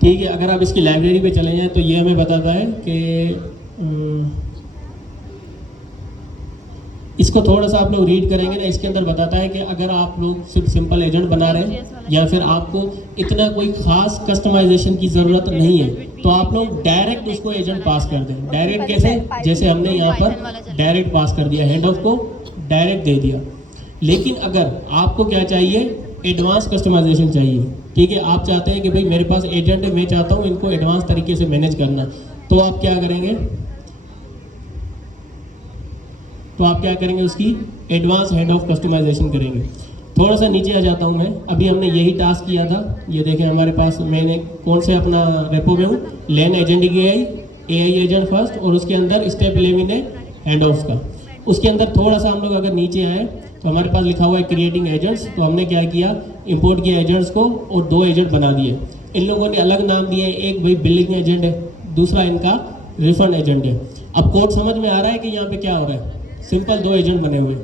ठीक है, अगर आप इसकी लाइब्रेरी पे चले जाएं तो ये हमें बताता है कि इसको थोड़ा सा आप लोग रीड करेंगे ना, इसके अंदर बताता है कि अगर आप लोग सिर्फ सिंपल एजेंट बना रहे हैं या फिर आपको इतना कोई खास कस्टमाइजेशन की ज़रूरत नहीं है, तो आप लोग डायरेक्ट उसको एजेंट पास कर दें। डायरेक्ट कैसे? जैसे हमने यहाँ पर डायरेक्ट पास कर दिया, हैंड ऑफ को डायरेक्ट दे दिया। लेकिन अगर आपको क्या चाहिए, एडवांस कस्टमाइजेशन चाहिए, ठीक है, आप चाहते हैं कि भाई मेरे पास एजेंट है, मैं चाहता हूँ इनको एडवांस तरीके से मैनेज करना, तो आप क्या करेंगे, उसकी एडवांस हैंड ऑफ कस्टमाइजेशन करेंगे। थोड़ा सा नीचे आ जाता हूँ मैं, अभी हमने यही टास्क किया था, ये देखें हमारे पास, मैंने कौन से अपना रेपो में हूँ, लेन एजेंट की एआई एजेंट फर्स्ट, और उसके अंदर स्टेप 11 है हैंड ऑफ का। उसके अंदर थोड़ा सा हम लोग अगर नीचे आए तो हमारे पास लिखा हुआ है क्रिएटिंग एजेंट्स, तो हमने क्या किया, इंपोर्ट किया एजेंट्स को और 2 एजेंट बना दिए। इन लोगों ने अलग नाम दिए, एक भाई बिलिंग एजेंट है, दूसरा इनका रिफंड एजेंट है। अब कोड समझ में आ रहा है कि यहाँ पे क्या हो रहा है, सिंपल 2 एजेंट बने हुए।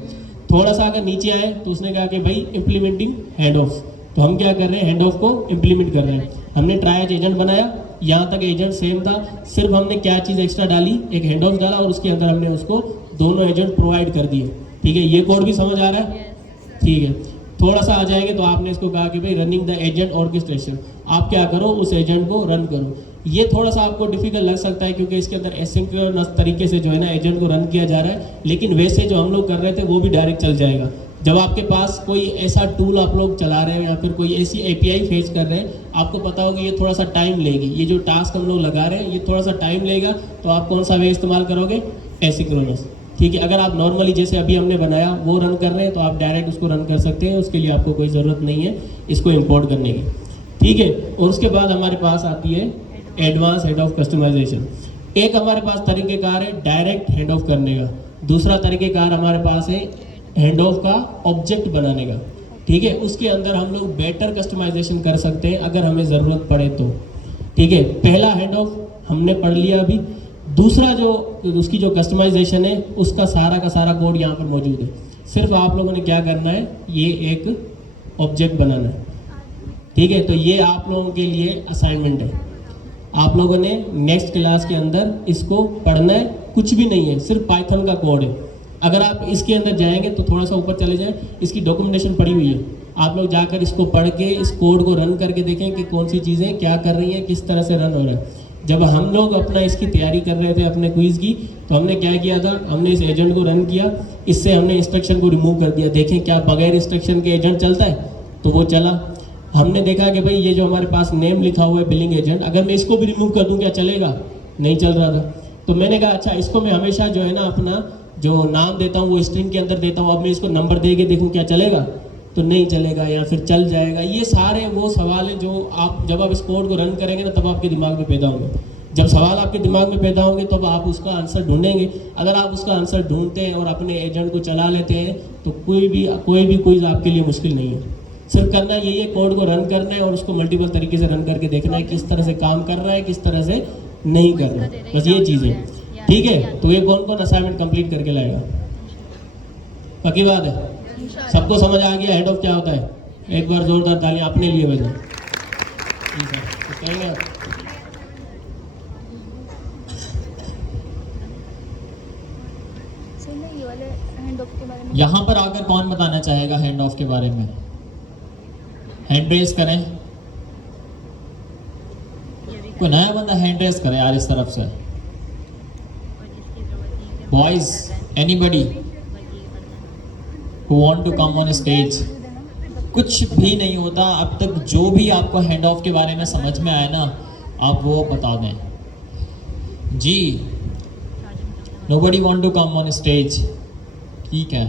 थोड़ा सा अगर नीचे आए तो उसने कहा कि भाई इम्प्लीमेंटिंग हैंड ऑफ, तो हम क्या कर रहे हैं, हैंड ऑफ को इम्प्लीमेंट कर रहे हैं। हमने ट्राई एज एजेंट बनाया, यहाँ तक एजेंट सेम था, सिर्फ हमने क्या चीज़ एक्स्ट्रा डाली, एक हैंड ऑफ डाला और उसके अंदर हमने उसको दोनों एजेंट प्रोवाइड कर दिए। ठीक है, ये कोड भी समझ आ रहा है? ठीक है, थोड़ा सा आ जाएंगे तो आपने इसको कहा कि भाई रनिंग द एजेंट ऑर्केस्ट्रेशन, आप क्या करो, उस एजेंट को रन करो। ये थोड़ा सा आपको डिफिकल्ट लग सकता है क्योंकि इसके अंदर एसिंक्रोनस तरीके से जो है ना एजेंट को रन किया जा रहा है, लेकिन वैसे जो हम लोग कर रहे थे वो भी डायरेक्ट चल जाएगा। जब आपके पास कोई ऐसा टूल आप लोग चला रहे हैं या फिर कोई ऐसी एपीआई फेच कर रहे हैं, आपको पता होगा ये थोड़ा सा टाइम लेगी, ये जो टास्क हम लोग लगा रहे हैं ये थोड़ा सा टाइम लेगा, तो आप कौन सा वे इस्तेमाल करोगे, एसिंक्रोनस। ठीक है, अगर आप नॉर्मली जैसे अभी हमने बनाया वो रन कर रहे हैं तो आप डायरेक्ट उसको रन कर सकते हैं, उसके लिए आपको कोई ज़रूरत नहीं है इसको इम्पोर्ट करने की। ठीक है, और उसके बाद हमारे पास आती है एडवांस हैंड ऑफ कस्टमाइजेशन। एक हमारे पास तरीकेकार है डायरेक्ट हैंड ऑफ करने का, दूसरा तरीकेकार हमारे पास है हैंड ऑफ का ऑब्जेक्ट बनाने का। ठीक है, उसके अंदर हम लोग बेटर कस्टमाइजेशन कर सकते हैं अगर हमें ज़रूरत पड़े तो। ठीक है, पहला हैंड ऑफ हमने पढ़ लिया अभी, दूसरा जो उसकी जो कस्टमाइजेशन है उसका सारा का सारा कोड यहाँ पर मौजूद है। सिर्फ आप लोगों ने क्या करना है, ये एक ऑब्जेक्ट बनाना है। ठीक है, तो ये आप लोगों के लिए असाइनमेंट है, आप लोगों ने नेक्स्ट क्लास के अंदर इसको पढ़ना है, कुछ भी नहीं है, सिर्फ पाइथन का कोड है। अगर आप इसके अंदर जाएंगे तो थोड़ा सा ऊपर चले जाएं, इसकी डॉक्यूमेंटेशन पड़ी हुई है, आप लोग जाकर इसको पढ़ के इस कोड को रन करके देखें कि कौन सी चीज़ें क्या कर रही हैं, किस तरह से रन हो रहा है। जब हम लोग अपना इसकी तैयारी कर रहे थे अपने क्विज़ की, तो हमने क्या किया था, हमने इस एजेंट को रन किया, इससे हमने इंस्ट्रक्शन को रिमूव कर दिया, देखें क्या बगैर इंस्ट्रक्शन के एजेंट चलता है, तो वो चला। हमने देखा कि भाई ये जो हमारे पास नेम लिखा हुआ है बिलिंग एजेंट, अगर मैं इसको भी रिमूव कर दूं क्या चलेगा, नहीं चल रहा था। तो मैंने कहा अच्छा इसको मैं हमेशा जो है ना अपना जो नाम देता हूँ वो स्ट्रिंग के अंदर देता हूँ, अब मैं इसको नंबर दे के देखूँ क्या चलेगा, तो नहीं चलेगा, या फिर चल जाएगा। ये सारे वो सवाल हैं जो आप जब आप इस कोड को रन करेंगे ना तब आपके दिमाग में पैदा होंगे। जब सवाल आपके दिमाग में पैदा होंगे तब आप उसका आंसर ढूंढेंगे। अगर आप उसका आंसर ढूंढते हैं और अपने एजेंट को चला लेते हैं तो कोई भी क्विज आपके लिए मुश्किल नहीं है। सिर्फ करना यही है, कोड को रन करना है और उसको मल्टीपल तरीके से रन करके देखना है किस तरह से काम कर रहा है, किस तरह से नहीं कर रहा है, बस ये चीज़ें। ठीक है, तो ये कौन कौन असाइनमेंट कंप्लीट करके लाएगा, पक्की बात है, सबको समझ आ गया हेड ऑफ क्या होता है? एक बार जोरदार तालियां अपने लिए बजाओ। यहाँ पर आकर कौन बताना चाहेगा हैंड ऑफ के बारे में? हैंड रेज करें, कोई नया बंदा हैंड रेज करे यार इस तरफ से। Boys, anybody who want to come on stage? कुछ भी नहीं होता, अब तक जो भी आपको हैंड ऑफ के बारे में समझ में आया ना आप वो बता दें जी। Nobody want to come on stage? ठीक है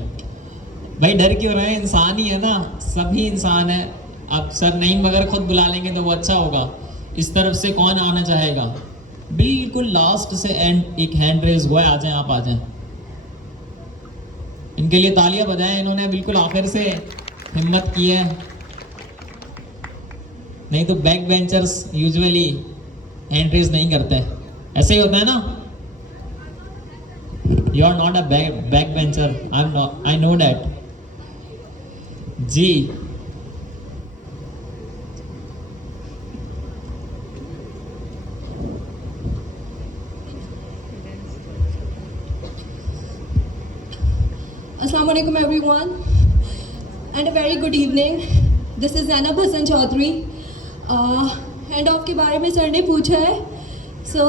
भाई, डर क्यों रहे, इंसान ही है ना, सभी इंसान है। आप सर नहीं मगर खुद बुला लेंगे तो वो अच्छा होगा। इस तरफ से कौन आना चाहेगा? बिल्कुल लास्ट से एंड एक हैंड रेज हुआ है, आ जाएं, आप आ जाएं। इनके लिए तालियां बजाएं, इन्होंने बिल्कुल आखिर से हिम्मत की है। नहीं तो back benchers usually hand raise नहीं करते, ऐसे ही होता है ना। You are not a backbencher. I'm not. I know that. Ji Assalamu alaikum everyone and a very good evening. This is Zainab Hassan Chaudhary. Hand off के बारे में sir ने पूछा है. So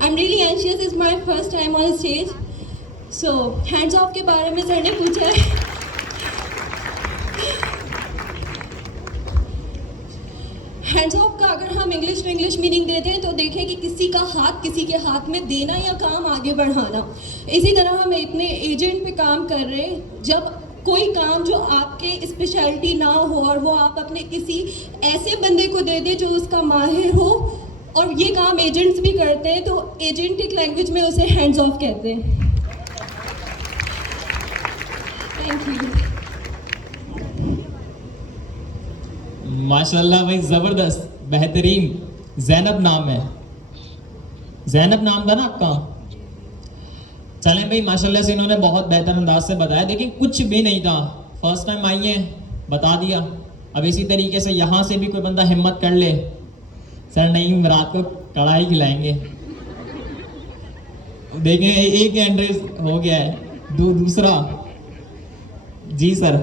I'm really anxious. It's my first time on stage. So hands off के बारे में sir ने पूछा है. हैंड्स ऑफ का अगर हम इंग्लिश टू इंग्लिश मीनिंग देते हैं तो देखें कि किसी का हाथ किसी के हाथ में देना या काम आगे बढ़ाना. इसी तरह हम इतने एजेंट पे काम कर रहे हैं. जब कोई काम जो आपके स्पेशलिटी ना हो और वो आप अपने किसी ऐसे बंदे को दे दें जो उसका माहिर हो, और ये काम एजेंट्स भी करते हैं, तो एजेंटिक लैंग्वेज में उसे हैंड्स ऑफ कहते हैं. Thank you. माशाल्लाह भाई, ज़बरदस्त, बेहतरीन. जैनब नाम है, जैनब नाम था ना आपका? चलें भाई, माशाल्लाह से इन्होंने बहुत बेहतर अंदाज से बताया. देखिए कुछ भी नहीं था, फर्स्ट टाइम आई है, बता दिया. अब इसी तरीके से यहाँ से भी कोई बंदा हिम्मत कर ले, सर नहीं रात को कढ़ाई खिलाएंगे. देखें एक एंड्रेस हो गया है, दूसरा जी सर.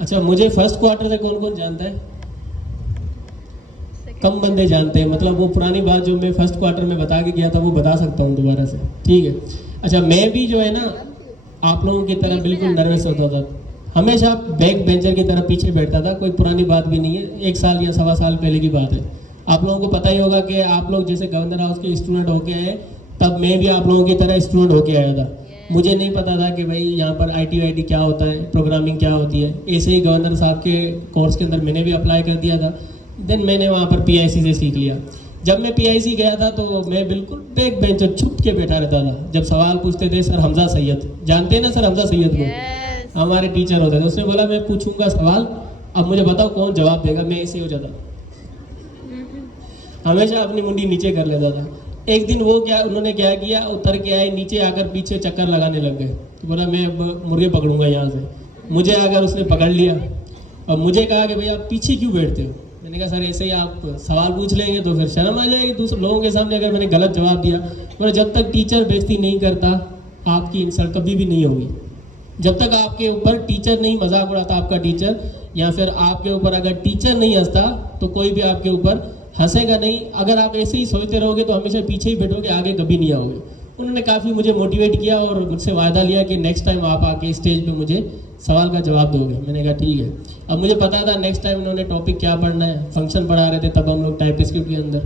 अच्छा, मुझे फर्स्ट क्वार्टर से कौन कौन जानता है? कम बंदे जानते हैं. मतलब वो पुरानी बात जो मैं फर्स्ट क्वार्टर में बता के गया था वो बता सकता हूँ दोबारा से. ठीक है. अच्छा, मैं भी जो है ना आप लोगों की तरह बिल्कुल नर्वस होता था. हमेशा बैक बेंचर की तरह पीछे बैठता था. कोई पुरानी बात भी नहीं है, 1 साल या 1.25 साल पहले की बात है. आप लोगों को पता ही होगा कि आप लोग जैसे गवर्नर हाउस के स्टूडेंट होके आए, तब मैं भी आप लोगों की तरह स्टूडेंट होके आया था. मुझे नहीं पता था कि भाई यहाँ पर IT क्या होता है, प्रोग्रामिंग क्या होती है. ऐसे ही गवर्नर साहब के कोर्स के अंदर मैंने भी अप्लाई कर दिया था. देन मैंने वहाँ पर PIC से सीख लिया. जब मैं PIC गया था तो मैं बिल्कुल बैक बेंचर छुप के बैठा रहता था. जब सवाल पूछते थे, सर हमजा सैयद जानते हैं ना सर, हमजा सैयद को हमारे टीचर होते थे. उसने बोला मैं पूछूंगा सवाल, अब मुझे बताओ कौन जवाब देगा. मैं ऐसे हो जाता, हमेशा अपनी मुंडी नीचे कर लेता था. एक दिन उन्होंने क्या किया, उतर के आए, नीचे आकर पीछे चक्कर लगाने लग गए. तो बोला मैं अब मुर्गे पकड़ूंगा यहाँ से. मुझे आकर उसने पकड़ लिया और मुझे कहा कि भाई आप पीछे क्यों बैठते हो. मैंने कहा सर ऐसे ही आप सवाल पूछ लेंगे तो फिर शर्म आ जाएगी दूसरे लोगों के सामने अगर मैंने गलत जवाब दिया. बोला जब तक टीचर बेइज्जती नहीं करता आपकी इंसल्ट कभी भी नहीं होगी. जब तक आपके ऊपर टीचर नहीं मजाक उड़ाता, आपका टीचर, या फिर आपके ऊपर अगर टीचर नहीं हंसता तो कोई भी आपके ऊपर हंसेगा नहीं. अगर आप ऐसे ही सोचते रहोगे तो हमेशा पीछे ही बैठोगे, आगे कभी नहीं आओगे. उन्होंने काफ़ी मुझे मोटिवेट किया और मुझसे वायदा लिया कि नेक्स्ट टाइम आप आके स्टेज पे मुझे सवाल का जवाब दोगे. मैंने कहा ठीक है. अब मुझे पता था नेक्स्ट टाइम इन्होंने टॉपिक क्या पढ़ना है. फंक्शन पढ़ा रहे थे तब हम लोग टाइपस्क्रिप्ट के अंदर.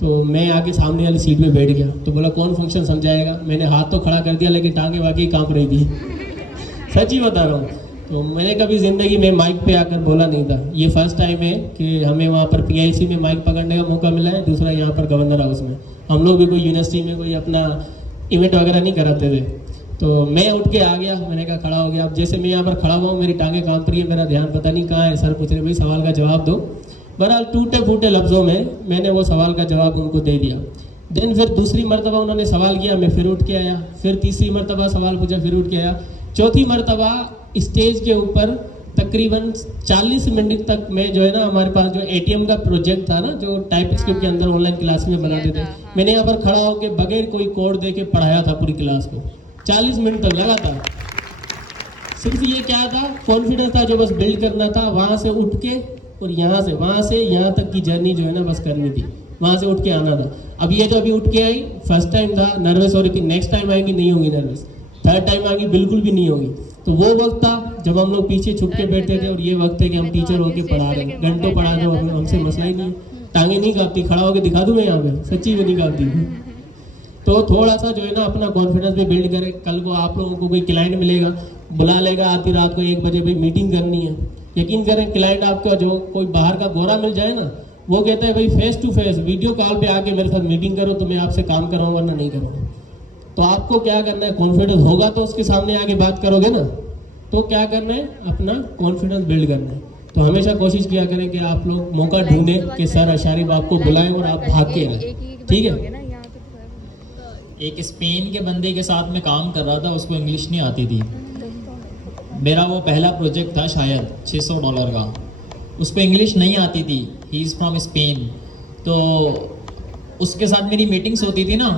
तो मैं आके सामने वाली सीट पे बैठ गया. तो बोला कौन फंक्शन समझाएगा. मैंने हाथ तो खड़ा कर दिया लेकिन टांगे वाकई काँप रही थी. सच ही बता रहा हूँ. तो मैंने कभी ज़िंदगी में माइक पे आकर बोला नहीं था. ये फर्स्ट टाइम है कि हमें वहाँ पर PIC में माइक पकड़ने का मौका मिला है. दूसरा यहाँ पर गवर्नर हाउस में. हम लोग भी कोई यूनिवर्सिटी में कोई अपना इवेंट वगैरह नहीं कराते थे. तो मैं उठ के आ गया. मैंने कहा खड़ा हो गया. अब जैसे मैं यहाँ पर खड़ा हुआ हूँ, मेरी टांगें कांप रही है, मेरा ध्यान पता नहीं कहाँ है. सर पूछ रहे भाई सवाल का जवाब दो. बहरहाल टूटे फूटे लफ्ज़ों में मैंने वो सवाल का जवाब उनको दे दिया. देन फिर दूसरी मरतबा उन्होंने सवाल किया, मैं फिर उठ के आया. फिर तीसरी मरतबा सवाल पूछा, फिर उठ के आया. चौथी मरतबा स्टेज के ऊपर तकरीबन 40 मिनट तक मैं जो है ना, हमारे पास जो ATM का प्रोजेक्ट था ना, जो टाइपस्क्रिप्ट के अंदर ऑनलाइन क्लास में बनाते थे, मैंने यहाँ पर खड़ा होकर बगैर कोई कोड दे के पढ़ाया था पूरी क्लास को 40 मिनट तक लगातार. सिर्फ ये क्या था, कॉन्फिडेंस था जो बस बिल्ड करना था. वहाँ से उठ के और यहाँ से वहाँ से यहाँ तक की जर्नी जो है ना बस करनी थी. वहाँ से उठ के आना था. अब ये जो अभी उठ के आई, फर्स्ट टाइम था, नर्वस हो रही थी. नेक्स्ट टाइम आएंगी नहीं होगी नर्वस. थर्ड टाइम आएंगी बिल्कुल भी नहीं होगी. तो वो वक्त था जब हम लोग पीछे छुप के बैठते थे, और ये वक्त है कि हम टीचर होके पढ़ा रहे हैं. घंटों पढ़ा दो, हमसे मसला ही नहीं है. टांगे नहीं कांपती. खड़ा होकर दिखा दूँ मैं यहाँ पे, सच्ची में नहीं कांपती. तो थोड़ा सा जो है ना अपना कॉन्फिडेंस भी बिल्ड करें. कल को आप लोगों को कोई क्लाइंट मिलेगा, बुला लेगा आधी रात को 1 बजे, भाई मीटिंग करनी है. यकीन करें क्लाइंट आपका जो कोई बाहर का गोरा मिल जाए ना, वो कहता है भाई face to face video call पे आके मेरे साथ मीटिंग करो तो मैं आपसे काम कराऊँ, वरना नहीं करूँगा. तो आपको क्या करना है, कॉन्फिडेंस होगा तो उसके सामने आके बात करोगे ना. तो क्या करना है, अपना कॉन्फिडेंस बिल्ड करना है. तो हमेशा कोशिश किया करें कि आप लोग मौका ढूंढें कि सर अशारिफ आपको बुलाएं और आप भाग के आए. ठीक है. एक स्पेन के बंदे के साथ मैं काम कर रहा था, उसको इंग्लिश नहीं आती थी. मेरा वो पहला प्रोजेक्ट था शायद $600 का. उसको इंग्लिश नहीं आती थी. He is from Spain. तो उसके साथ मेरी मीटिंग्स होती थी ना,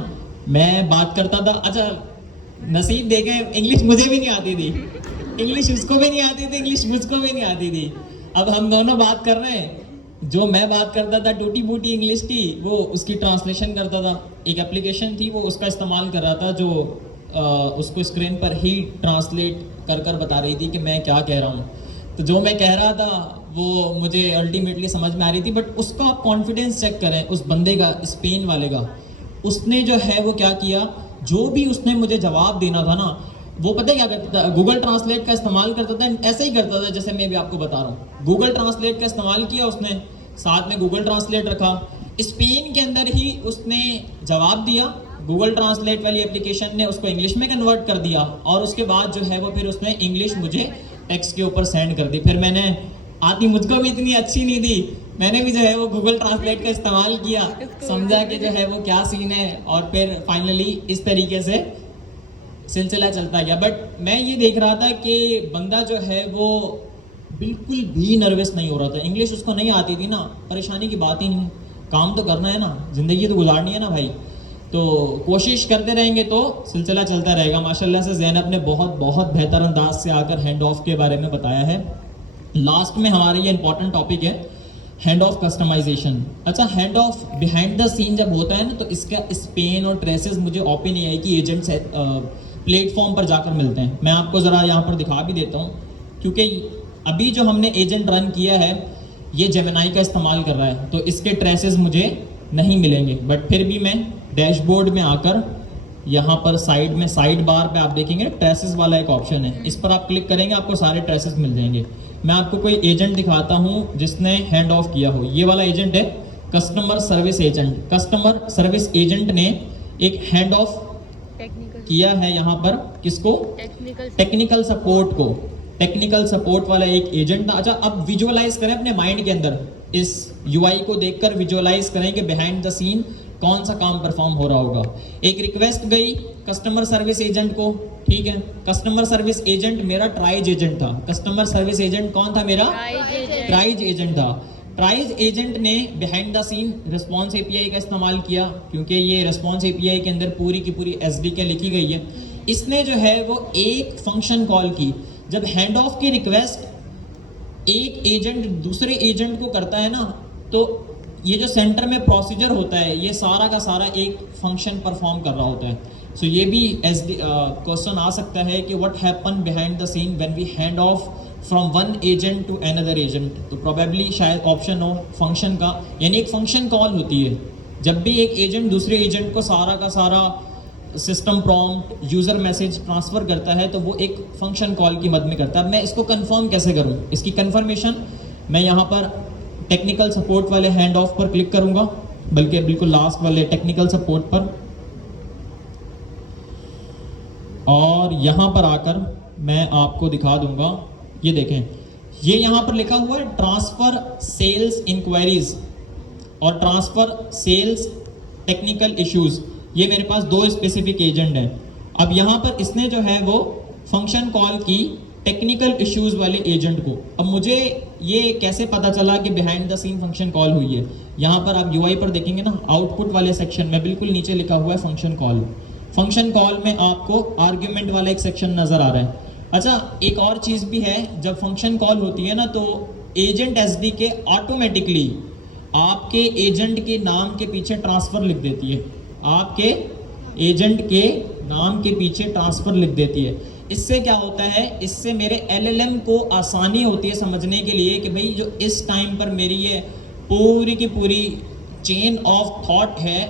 मैं बात करता था. अच्छा नसीब देखें इंग्लिश मुझे भी नहीं आती थी. इंग्लिश उसको भी नहीं आती थी, इंग्लिश मुझको भी नहीं आती थी। अब हम दोनों बात कर रहे हैं, जो मैं बात करता था टूटी फूटी इंग्लिश की, वो उसकी ट्रांसलेशन करता था। एक एप्लीकेशन थी, वो उसका इस्तेमाल कर रहा था, जो उसको स्क्रीन पर ही ट्रांसलेट कर कर बता रही थी कि मैं क्या कह रहा हूँ। तो जो मैं कह रहा था वो मुझे अल्टीमेटली समझ में आ रही थी, बट उसका आप कॉन्फिडेंस चेक करें उस बंदे का, स्पेन वाले का। उसने जो है वो क्या किया, जो भी उसने मुझे जवाब देना था ना, वो पता है क्या करता था, गूगल ट्रांसलेट का इस्तेमाल करता था। ऐसे ही करता था जैसे मैं भी आपको बता रहा हूँ। गूगल ट्रांसलेट का इस्तेमाल किया उसने, साथ में गूगल ट्रांसलेट रखा, स्पेन के अंदर ही उसने जवाब दिया। गूगल ट्रांसलेट वाली एप्लीकेशन ने उसको इंग्लिश में कन्वर्ट कर दिया, और उसके बाद जो है वो फिर उसने इंग्लिश मुझे टेक्स्ट के ऊपर सेंड कर दी। फिर मैंने, आती मुझको भी इतनी अच्छी नहीं थी, मैंने भी जो है वो गूगल ट्रांसलेट का इस्तेमाल किया, समझा कि जो है वो क्या सीन है, और फिर फाइनली इस तरीके से सिलसिला चलता गया। बट मैं ये देख रहा था कि बंदा जो है वो बिल्कुल भी नर्वस नहीं हो रहा था। इंग्लिश उसको नहीं आती थी ना, परेशानी की बात ही नहीं, काम तो करना है ना, ज़िंदगी तो गुजारनी है ना भाई। तो कोशिश करते रहेंगे तो सिलसिला चलता रहेगा। माशाल्लाह से ज़ैनब ने बहुत बहुत बेहतर अंदाज से आकर हैंड ऑफ के बारे में बताया है। लास्ट में हमारे ये इंपॉर्टेंट टॉपिक है हैंड ऑफ कस्टमाइजेशन। अच्छा, hand off behind the scene जब होता है ना, तो इसका स्पेन और ट्रेसेस मुझे ओपन नहीं है कि एजेंट्स प्लेटफॉर्म पर जाकर मिलते हैं। मैं आपको ज़रा यहाँ पर दिखा भी देता हूँ, क्योंकि अभी जो हमने एजेंट रन किया है ये जेमिनाई का इस्तेमाल कर रहा है, तो इसके ट्रेसेस मुझे नहीं मिलेंगे। बट फिर भी मैं डैशबोर्ड में आकर यहाँ पर साइड में, साइड बार पे आप देखेंगे ट्रेसेस वाला एक ऑप्शन है, इस पर आप क्लिक करेंगे, आपको सारे ट्रेसेस मिल जाएंगे। मैं आपको कोई एजेंट दिखाता हूँ जिसने हैंड ऑफ किया हो। ये वाला एजेंट है customer service agent. Customer service agent ने एक हैंड ऑफ किया है यहाँ पर, किसको? टेक्निकल सपोर्ट को। टेक्निकल सपोर्ट वाला एक एजेंट था। अच्छा, अब विजुअलाइज करें अपने माइंड के अंदर, इस यूआई को देखकर विजुअलाइज करें कि बिहाइंड द सीन कौन सा काम परफॉर्म हो रहा होगा। एक रिक्वेस्ट गई कस्टमर सर्विस एजेंट को, ठीक है। कस्टमर सर्विस एजेंट मेरा ट्राइज एजेंट था। कस्टमर सर्विस एजेंट कौन था मेरा? ट्राइज एजेंट था। ट्राइज एजेंट ने behind the scene response API का इस्तेमाल किया, क्योंकि ये रिस्पॉन्स एपीआई के अंदर पूरी की पूरी एसडीके लिखी गई है। इसने जो है वो एक फंक्शन कॉल की। जब हैंड ऑफ की रिक्वेस्ट एक एजेंट दूसरे एजेंट को करता है ना, तो ये जो सेंटर में प्रोसीजर होता है, ये सारा का सारा एक फंक्शन परफॉर्म कर रहा होता है। सो ये भी क्वेश्चन आ सकता है कि what happen behind the scene when we hand off from one agent to another agent. तो प्रोबेबली शायद ऑप्शन हो फंक्शन का, यानी एक फंक्शन कॉल होती है। जब भी एक एजेंट दूसरे एजेंट को सारा का सारा system prompt, user message transfer करता है, तो वो एक फंक्शन कॉल की मद में करता है। अब मैं इसको कंफर्म कैसे करूँ? इसकी कंफर्मेशन मैं यहाँ पर टेक्निकल सपोर्ट वाले हैंड ऑफ पर क्लिक करूँगा, बल्कि बिल्कुल लास्ट वाले टेक्निकल सपोर्ट पर, और यहाँ पर आकर मैं आपको दिखा दूंगा। ये देखें, ये यहाँ पर लिखा हुआ है ट्रांसफ़र सेल्स इंक्वायरीज और ट्रांसफ़र सेल्स टेक्निकल इश्यूज़। ये मेरे पास दो स्पेसिफिक एजेंट हैं। अब यहाँ पर इसने जो है वो फंक्शन कॉल की टेक्निकल इश्यूज़ वाले एजेंट को। अब मुझे ये कैसे पता चला कि behind the scene function call हुई है? यहाँ पर आप यूआई पर देखेंगे ना, आउटपुट वाले सेक्शन में बिल्कुल नीचे लिखा हुआ है फंक्शन कॉल। फंक्शन कॉल में आपको आर्ग्यूमेंट वाला एक सेक्शन नज़र आ रहा है। अच्छा, एक और चीज़ भी है, जब फंक्शन कॉल होती है ना, तो एजेंट एसडी के ऑटोमेटिकली आपके एजेंट के नाम के पीछे ट्रांसफ़र लिख देती है। आपके एजेंट के नाम के पीछे ट्रांसफ़र लिख देती है। इससे क्या होता है, इससे मेरे एलएलएम को आसानी होती है समझने के लिए कि भाई जो इस टाइम पर मेरी ये पूरी की पूरी चेन ऑफ थॉट है,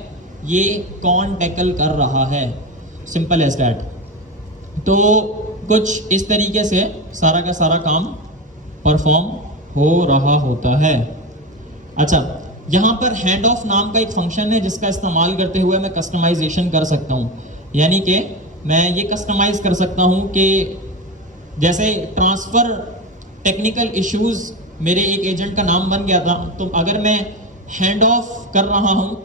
ये कौन टैकल कर रहा है। Simple as that. तो कुछ इस तरीके से सारा का सारा काम परफॉर्म हो रहा होता है। अच्छा, यहाँ पर हैंड ऑफ नाम का एक फंक्शन है जिसका इस्तेमाल करते हुए मैं कस्टमाइजेशन कर सकता हूँ। यानी कि मैं ये कस्टमाइज़ कर सकता हूँ कि जैसे ट्रांसफ़र टेक्निकल इश्यूज़ मेरे एक एजेंट का नाम बन गया था, तो अगर मैं हैंड ऑफ कर रहा हूँ,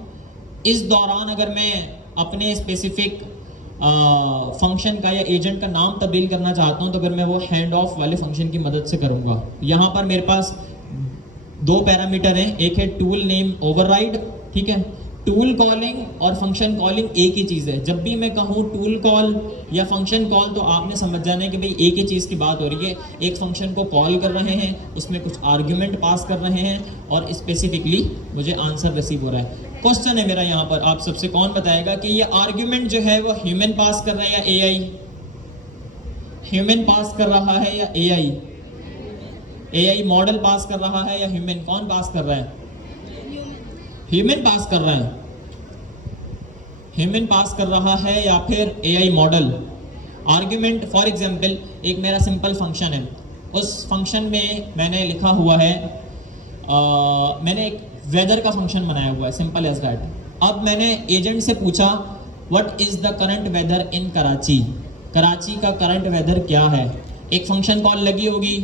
इस दौरान अगर मैं अपने स्पेसिफिक फंक्शन का या एजेंट का नाम तब्दील करना चाहता हूँ, तो अगर मैं वो हैंड ऑफ वाले फंक्शन की मदद से करूँगा। यहाँ पर मेरे पास दो पैरामीटर हैं, एक है टूल नेम ओवरराइड, ठीक है। टूल कॉलिंग और फंक्शन कॉलिंग एक ही चीज़ है। जब भी मैं कहूँ टूल कॉल या फंक्शन कॉल तो आपने समझ जाना है कि भाई एक ही चीज़ की बात हो रही है। एक फंक्शन को कॉल कर रहे हैं, उसमें कुछ आर्ग्यूमेंट पास कर रहे हैं और स्पेसिफिकली मुझे आंसर रिसीव हो रहा है। क्वेश्चन है मेरा यहाँ पर, आप सबसे कौन बताएगा कि ये आर्ग्यूमेंट जो है वो ह्यूमन पास कर रहा है या एआई? ह्यूमन पास कर रहा है या एआई? एआई मॉडल पास कर रहा है या ह्यूमन? कौन पास कर रहा है? ह्यूमन पास कर रहा है। ह्यूमन पास कर रहा है या फिर AI model? Argument for example एक मेरा सिंपल फंक्शन है, उस फंक्शन में मैंने लिखा हुआ है मैंने एक वेदर का फंक्शन बनाया हुआ है, सिंपल एज दैट। अब मैंने एजेंट से पूछा what is the current weather in Karachi, Karachi का करंट वेदर क्या है। एक फंक्शन कॉल लगी होगी,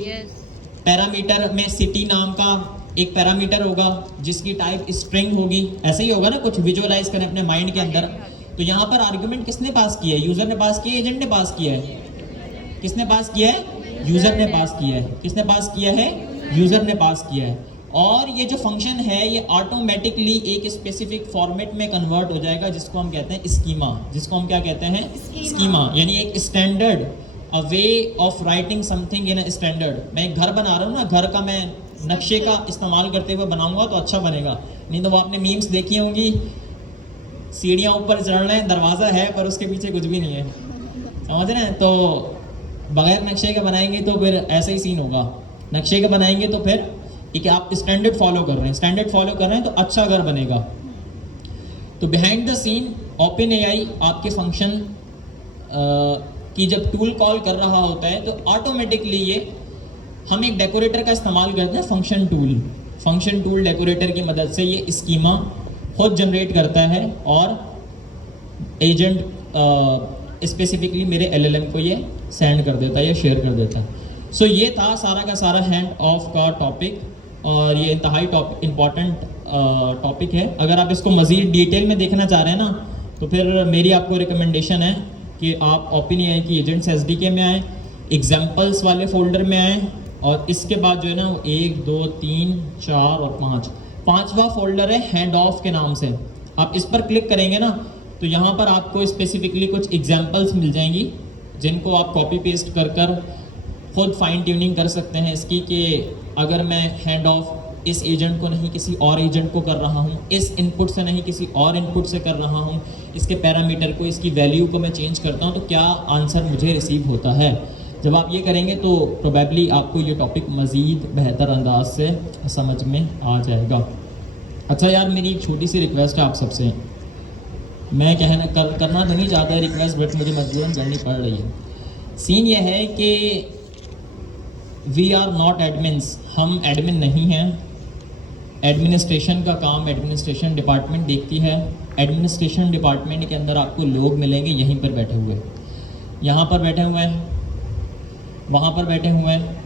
पैरामीटर में सिटी नाम का एक पैरामीटर होगा जिसकी टाइप स्ट्रिंग होगी, ऐसे ही होगा ना, कुछ विजुअलाइज करें अपने माइंड के अंदर। तो यहाँ पर आर्गुमेंट किसने पास किया है? यूजर ने पास किया है, एजेंट ने पास किया है? किसने पास किया है? यूजर ने पास किया है। किसने पास किया है? यूजर ने पास किया है। और ये जो फंक्शन है ये ऑटोमेटिकली एक स्पेसिफिक फॉर्मेट में कन्वर्ट हो जाएगा जिसको हम कहते हैं स्कीमा। जिसको हम क्या कहते हैं? स्कीमा, यानी एक standard, a way of writing something in a standard. मैं एक घर बना रहा हूँ ना, घर का मैं नक्शे का इस्तेमाल करते हुए बनाऊंगा तो अच्छा बनेगा। नहीं तो वो आपने मीम्स देखी होंगी, सीढ़ियाँ ऊपर चढ़ रहे हैं, दरवाज़ा है पर उसके पीछे कुछ भी नहीं है, समझ रहे हैं? तो बगैर नक्शे के बनाएंगे तो फिर ऐसा ही सीन होगा। नक्शे के बनाएंगे तो फिर एक आप स्टैंडर्ड फॉलो कर रहे हैं, स्टैंडर्ड फॉलो कर रहे हैं तो अच्छा घर बनेगा। तो behind the scene open AI आपके फंक्शन की जब टूल कॉल कर रहा होता है तो ऑटोमेटिकली ये हम एक डेकोरेटर का इस्तेमाल करते हैं, function tool. Function tool decorator की मदद से ये स्कीमा खुद जनरेट करता है और एजेंट स्पेसिफिकली मेरे एलएलएम को ये सेंड कर देता है या शेयर कर देता है। सो ये था सारा का सारा हैंड ऑफ का टॉपिक और ये इंतहाई इम्पॉर्टेंट टॉपिक है। अगर आप इसको मज़ीद डिटेल में देखना चाह रहे हैं ना तो फिर मेरी आपको रिकमेंडेशन है कि आप ओपन एआई की एजेंट्स एसडीके में आएँ, एग्जाम्पल्स वाले फोल्डर में आएँ और इसके बाद जो है ना 1 2 3 4 और 5 पांचवा फोल्डर है हैंड ऑफ के नाम से। आप इस पर क्लिक करेंगे ना तो यहाँ पर आपको स्पेसिफिकली कुछ एग्जाम्पल्स मिल जाएंगी जिनको आप कॉपी पेस्ट कर कर खुद फाइन ट्यूनिंग कर सकते हैं इसकी कि अगर मैं हैंड ऑफ इस एजेंट को नहीं किसी और एजेंट को कर रहा हूँ, इस इनपुट से नहीं किसी और इनपुट से कर रहा हूँ, इसके पैरामीटर को, इसकी वैल्यू को मैं चेंज करता हूँ तो क्या आंसर मुझे रिसीव होता है। जब आप ये करेंगे तो प्रोबेबली आपको ये टॉपिक मज़ीद बेहतर अंदाज से समझ में आ जाएगा। अच्छा यार, मेरी एक छोटी सी रिक्वेस्ट है आप सबसे, मैं करना तो नहीं चाहता रिक्वेस्ट, बट मुझे मजबूरन करनी पड़ रही है। सीन ये है कि वी आर नॉट एडमिन्स, हम एडमिन नहीं हैं। एडमिनिस्ट्रेशन का काम एडमिनिस्ट्रेशन डिपार्टमेंट देखती है। एडमिनिस्ट्रेशन डिपार्टमेंट के अंदर आपको लोग मिलेंगे यहीं पर बैठे हुए, यहाँ पर बैठे हुए हैं, वहाँ पर बैठे हुए हैं।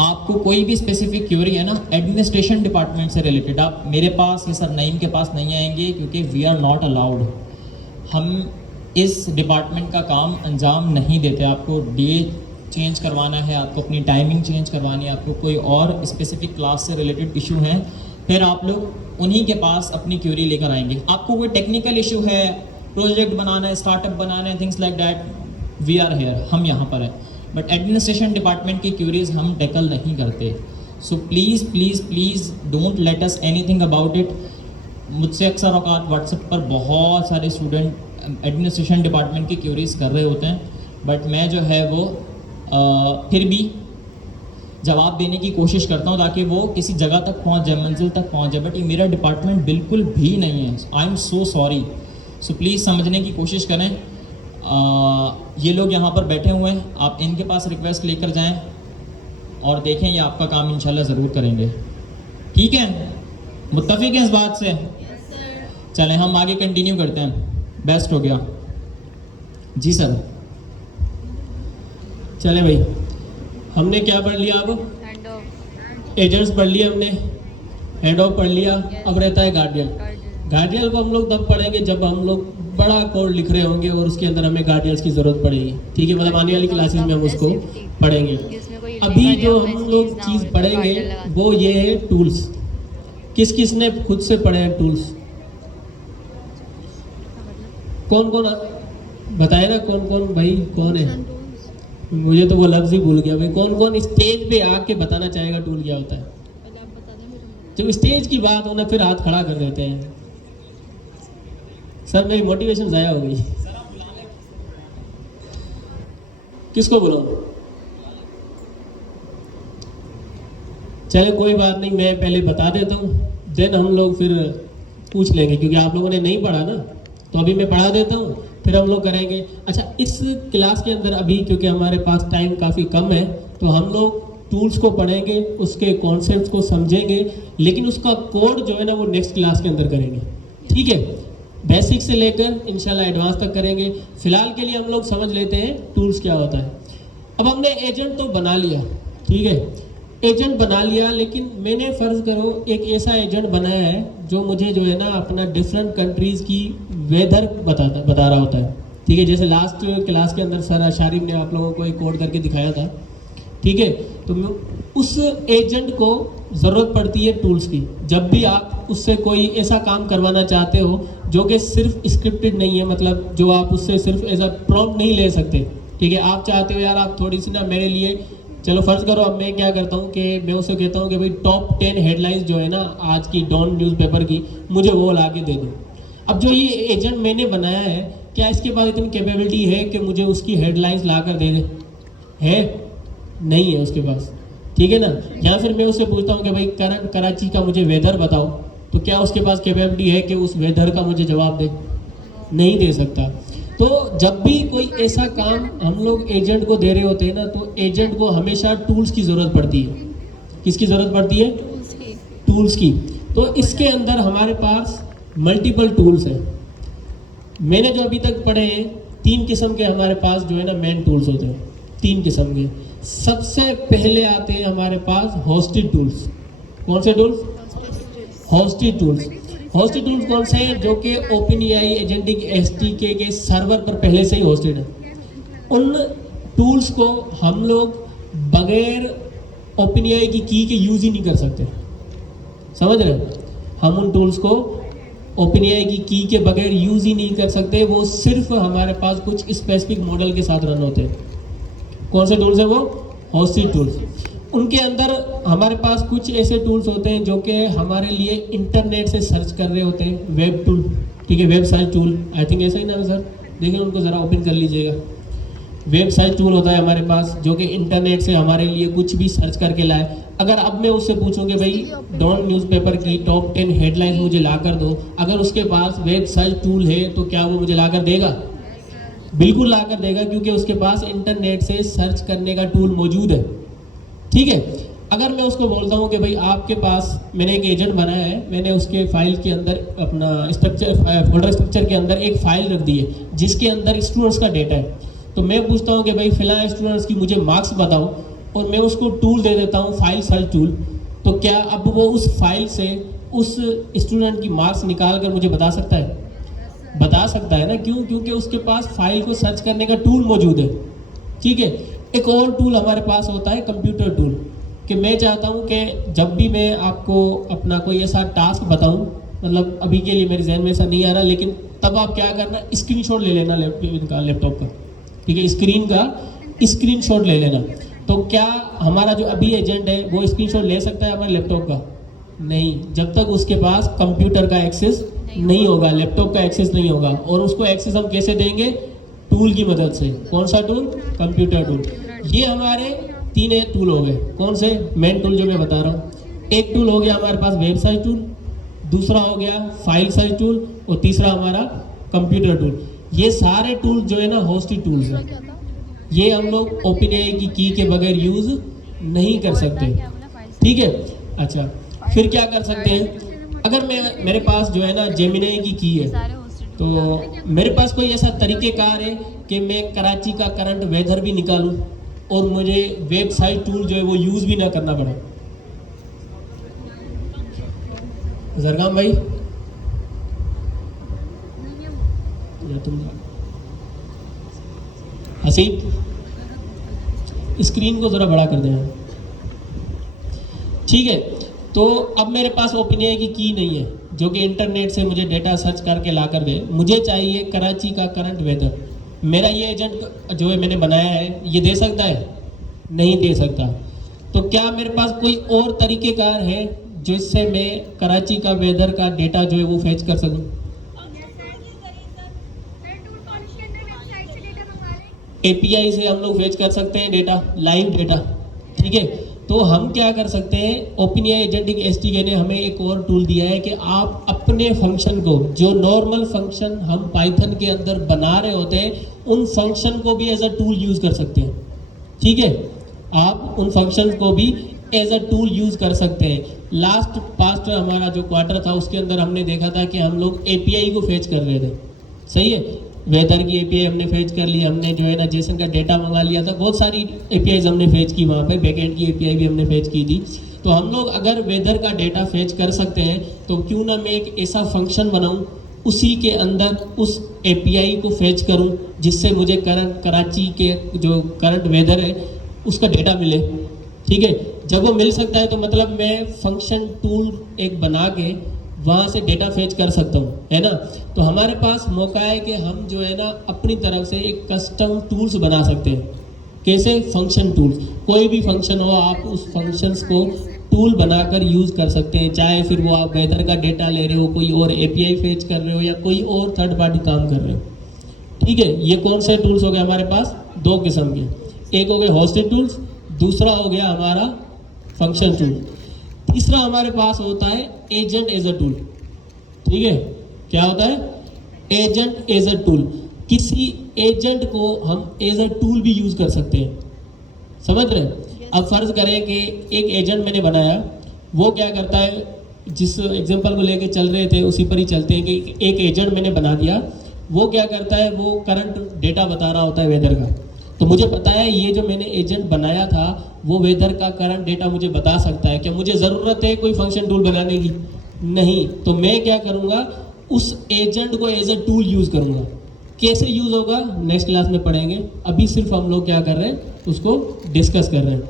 आपको कोई भी स्पेसिफिक क्वेरी है ना एडमिनिस्ट्रेशन डिपार्टमेंट से रिलेटेड, आप मेरे पास या सर नईम के पास नहीं आएंगे क्योंकि वी आर नॉट अलाउड। हम इस डिपार्टमेंट का काम अंजाम नहीं देते। आपको डे चेंज करवाना है, आपको अपनी टाइमिंग चेंज करवानी है, आपको कोई और स्पेसिफिक क्लास से रिलेटेड इशू है, फिर आप लोग उन्हीं के पास अपनी क्वेरी लेकर आएंगे। आपको कोई टेक्निकल इशू है, प्रोजेक्ट बनाना है, स्टार्टअप बनाना है, things like that, we are here, हम यहाँ पर हैं। बट एडमिनिस्ट्रेशन डिपार्टमेंट की क्वेरीज हम टैकल नहीं करते। So please please please don't let us anything about it. मुझसे अक्सर औकात व्हाट्सएप पर बहुत सारे स्टूडेंट एडमिनिस्ट्रेशन डिपार्टमेंट की क्वेरीज कर रहे होते हैं, बट मैं जो है वो फिर भी जवाब देने की कोशिश करता हूँ ताकि वो किसी जगह तक पहुँच जाए, मंजिल तक पहुँच जाए। बट ये मेरा डिपार्टमेंट बिल्कुल भी नहीं है। I am so sorry. So please समझने की कोशिश करें। ये लोग यहाँ पर बैठे हुए हैं, आप इनके पास रिक्वेस्ट लेकर जाएं और देखें ये आपका काम इंशाल्लाह ज़रूर करेंगे। ठीक है, मुत्तफिक हैं इस बात से? चलें हम आगे कंटिन्यू करते हैं। बेस्ट हो गया जी सर। चले भाई, हमने क्या पढ़ लिया? अब एजेंट्स पढ़ लिया हमने, हैंड ऑफ पढ़ लिया, अब रहता है गार्डियन। गार्डियन को हम लोग तब पढ़ेंगे जब हम लोग बड़ा कोड लिख रहे होंगे और उसके अंदर हमें गार्डियंस की ज़रूरत पड़ेगी। ठीक है, मतलब आने वाली क्लासेस में हम उसको पढ़ेंगे। अभी जो हम लोग चीज़ पढ़ेंगे वो ये है टूल्स। किस किस ने खुद से पढ़े हैं टूल्स? कौन कौन बताए ना, कौन कौन भाई, कौन है? मुझे तो वो लफ्ज ही भूल गया भाई। कौन कौन स्टेज पे आके बताना चाहेगा टूल क्या होता है? जब स्टेज की बात हो ना फिर हाथ खड़ा कर देते हैं। सर मेरी मोटिवेशन ज़ाया हो गई। किसको बुलाऊं? चलो कोई बात नहीं, मैं पहले बता देता हूँ, देन हम लोग फिर पूछ लेंगे, क्योंकि आप लोगों ने नहीं पढ़ा ना, तो अभी मैं पढ़ा देता हूँ, फिर हम लोग करेंगे। अच्छा, इस क्लास के अंदर अभी क्योंकि हमारे पास टाइम काफ़ी कम है, तो हम लोग टूल्स को पढ़ेंगे, उसके कॉन्सेप्ट्स को समझेंगे, लेकिन उसका कोड जो है ना वो नेक्स्ट क्लास के अंदर करेंगे। ठीक है, बेसिक से लेकर इंशाल्लाह एडवांस तक करेंगे। फिलहाल के लिए हम लोग समझ लेते हैं टूल्स क्या होता है। अब हमने एजेंट तो बना लिया, ठीक है, एजेंट बना लिया, लेकिन मैंने फ़र्ज़ करो एक ऐसा एजेंट बनाया है जो मुझे जो है ना अपना डिफरेंट कंट्रीज़ की वेदर बता रहा होता है। ठीक है, जैसे लास्ट क्लास के अंदर सर शारिफ ने आप लोगों को एक कोड करके दिखाया था। ठीक है, तो उस एजेंट को ज़रूरत पड़ती है टूल्स की। जब भी आप उससे कोई ऐसा काम करवाना चाहते हो जो कि सिर्फ स्क्रिप्टेड नहीं है, मतलब जो आप उससे सिर्फ ऐसा प्रॉम्प्ट नहीं ले सकते। ठीक है, आप चाहते हो यार आप थोड़ी सी ना मेरे लिए, चलो फ़र्ज़ करो अब मैं क्या करता हूँ कि मैं उसे कहता हूँ कि भाई टॉप 10 हेडलाइंस जो है ना आज की डॉन न्यूज़पेपर की, मुझे वो ला के दे दो। अब जो ये एजेंट मैंने बनाया है, क्या इसके पास इतनी कैपेबिलिटी है कि मुझे उसकी हेडलाइंस ला कर दे दे? है? नहीं है उसके पास। ठीक है ना, या फिर मैं उससे पूछता हूँ कि भाई करंट कराची का मुझे वेदर बताओ, तो क्या उसके पास कैपेबिलिटी है कि उस वेदर का मुझे जवाब दे? नहीं दे सकता। तो जब भी कोई ऐसा काम हम लोग एजेंट को दे रहे होते हैं ना, तो एजेंट को हमेशा टूल्स की ज़रूरत पड़ती है। किसकी ज़रूरत पड़ती है? टूल्स की। तो इसके अंदर हमारे पास मल्टीपल टूल्स हैं। मैंने जो अभी तक पढ़े हैं 3 किस्म के हमारे पास जो है ना मेन टूल्स होते हैं, 3 किस्म के। सबसे पहले आते हैं हमारे पास होस्टेड टूल्स। कौन से tools? Hosted tools. Hosted tools कौन से हैं? जो कि ओपनएआई एजेंटिक एसडीके के सर्वर पर पहले से ही होस्टेड है। उन टूल्स को हम लोग बगैर ओपनएआई की के यूज़ ही नहीं कर सकते। समझ रहे हो? हम उन टूल्स को ओपनएआई की के बगैर यूज़ ही नहीं कर सकते। वो सिर्फ हमारे पास कुछ स्पेसिफिक मॉडल के साथ रन होते हैं। कौन से टूल्स हैं वो? Hosted tools. उनके अंदर हमारे पास कुछ ऐसे टूल्स होते हैं जो कि हमारे लिए इंटरनेट से सर्च कर रहे होते हैं, वेब टूल। ठीक है, web search tool, I think ऐसा ही नाम है सर, देखिए उनको ज़रा ओपन कर लीजिएगा। वेब सर्च टूल होता है हमारे पास जो कि इंटरनेट से हमारे लिए कुछ भी सर्च करके लाए। अगर अब मैं उससे पूछूं कि भाई डॉन न्यूज़पेपर की टॉप 10 हेडलाइंस मुझे ला कर दो, अगर उसके पास वेब सर्च टूल है तो क्या वो मुझे ला कर देगा? बिल्कुल ला कर देगा, क्योंकि उसके पास इंटरनेट से सर्च करने का टूल मौजूद है। ठीक है, अगर मैं उसको बोलता हूँ कि भाई आपके पास मैंने एक एजेंट बनाया है, मैंने उसके फाइल के अंदर अपना स्ट्रक्चर फोल्डर स्ट्रक्चर के अंदर एक फ़ाइल रख दी है जिसके अंदर स्टूडेंट्स का डेटा है, तो मैं पूछता हूँ कि भाई फ़िलहाल स्टूडेंट्स की मुझे मार्क्स बताओ, और मैं उसको टूल दे देता हूँ फाइल सर्च टूल, तो क्या अब वो उस फाइल से उस स्टूडेंट की मार्क्स निकाल कर मुझे बता सकता है? बता सकता है ना, क्यों? क्योंकि उसके पास फाइल को सर्च करने का टूल मौजूद है। ठीक है, एक और टूल हमारे पास होता है कंप्यूटर टूल, कि मैं चाहता हूं कि जब भी मैं आपको अपना कोई ऐसा टास्क बताऊं, मतलब अभी के लिए मेरे जहन में ऐसा नहीं आ रहा, लेकिन तब आप क्या करना, स्क्रीनशॉट ले लेना लैपटॉप का। ठीक है, स्क्रीन का स्क्रीनशॉट ले लेना। तो क्या हमारा जो अभी एजेंट है वो स्क्रीनशॉट ले सकता है हमारे लैपटॉप का? नहीं, जब तक उसके पास कंप्यूटर का एक्सेस नहीं होगा, लैपटॉप का एक्सेस नहीं होगा। और उसको एक्सेस हम कैसे देंगे? टूल की मदद से। कौन सा टूल? Computer tool. ये हमारे 3 टूल हो गए। कौन से? मेन टूल जो मैं बता रहा हूँ। एक टूल हो गया हमारे पास वेब सर्च टूल, दूसरा हो गया फाइल सर्च टूल, और तीसरा हमारा कंप्यूटर टूल। ये सारे टूल जो है ना होस्टेड टूल्स हैं। ये हम लोग ओपनएआई की के बगैर यूज़ नहीं कर सकते। ठीक है, अच्छा फिर क्या कर सकते हैं? अगर मेरे पास जो है ना जेमिनी की है, तो मेरे पास कोई ऐसा तरीक़ेकार है कि मैं कराची का करंट वेदर भी निकालूं और मुझे वेबसाइट टूल जो है वो यूज़ भी ना करना पड़े? जरगाम भाई, या तुम हसीब, स्क्रीन को ज़रा बड़ा कर देना। ठीक है, तो अब मेरे पास ओपनएआई की नहीं है, जो कि इंटरनेट से मुझे डेटा सर्च करके ला कर दे, मुझे चाहिए कराची का करंट वेदर, मेरा ये एजेंट जो है मैंने बनाया है ये दे सकता है? नहीं दे सकता। तो क्या मेरे पास कोई और तरीक़ेकार है जिससे मैं कराची का वेदर का डेटा जो है वो फेच कर सकूं? API से हम लोग फेच कर सकते हैं डेटा, लाइव डेटा, ठीक है। तो हम क्या कर सकते हैं, OpenAI एजेंटिक SDK ने हमें एक और टूल दिया है कि आप अपने फंक्शन को, जो नॉर्मल फंक्शन हम पाइथन के अंदर बना रहे होते हैं, उन फंक्शन को भी एज अ टूल यूज़ कर सकते हैं, ठीक है। आप उन फंक्शन को भी एज अ टूल यूज़ कर सकते हैं। लास्ट पास्ट हमारा जो क्वार्टर था उसके अंदर हमने देखा था कि हम लोग API को फेच कर रहे थे, सही है। वेदर की API हमने फेच कर ली, हमने जो है ना जेसन का डेटा मंगा लिया था, बहुत सारी APIs हमने फेच की, वहाँ पे बैकएंड की API भी हमने फेच की थी। तो हम लोग अगर वेदर का डेटा फेच कर सकते हैं तो क्यों ना मैं एक ऐसा फंक्शन बनाऊँ, उसी के अंदर उस API को फेच करूँ जिससे मुझे कराची के जो करंट वेदर है उसका डेटा मिले, ठीक है। जब वो मिल सकता है तो मतलब मैं फंक्शन टूल एक बना के वहाँ से डेटा फेच कर सकता हूँ, है ना। तो हमारे पास मौका है कि हम जो है ना अपनी तरफ से एक कस्टम टूल्स बना सकते हैं। कैसे? फंक्शन टूल्स, कोई भी फंक्शन हो आप उस फंक्शंस को टूल बनाकर यूज़ कर सकते हैं, चाहे फिर वो आप वेदर का डेटा ले रहे हो, कोई और API फेच कर रहे हो या कोई और थर्ड पार्टी काम कर रहे हो, ठीक है। ये कौन से टूल्स हो गए हमारे पास? दो किस्म के, एक हो गए होस्टेड टूल्स, दूसरा हो गया हमारा फंक्शन टूल। तीसरा हमारे पास होता है एजेंट एज अ टूल, ठीक है। क्या होता है? Agent as a tool. किसी एजेंट को हम एज अ टूल भी यूज कर सकते हैं, समझ रहे हैं। अब फर्ज करें कि एक एजेंट मैंने बनाया, वो क्या करता है, जिस एग्जांपल को लेके चल रहे थे उसी पर ही चलते हैं कि एक एजेंट मैंने बना दिया, वो क्या करता है, वो करंट डेटा बता रहा होता है वेदर का। तो मुझे पता है ये जो मैंने एजेंट बनाया था वो वेदर का करंट डेटा मुझे बता सकता है। क्या मुझे ज़रूरत है कोई फंक्शन टूल बनाने की? नहीं। तो मैं क्या करूँगा, उस एजेंट को एज अ टूल यूज़ करूँगा। कैसे यूज़ होगा नेक्स्ट क्लास में पढ़ेंगे, अभी सिर्फ हम लोग क्या कर रहे हैं उसको डिस्कस कर रहे हैं।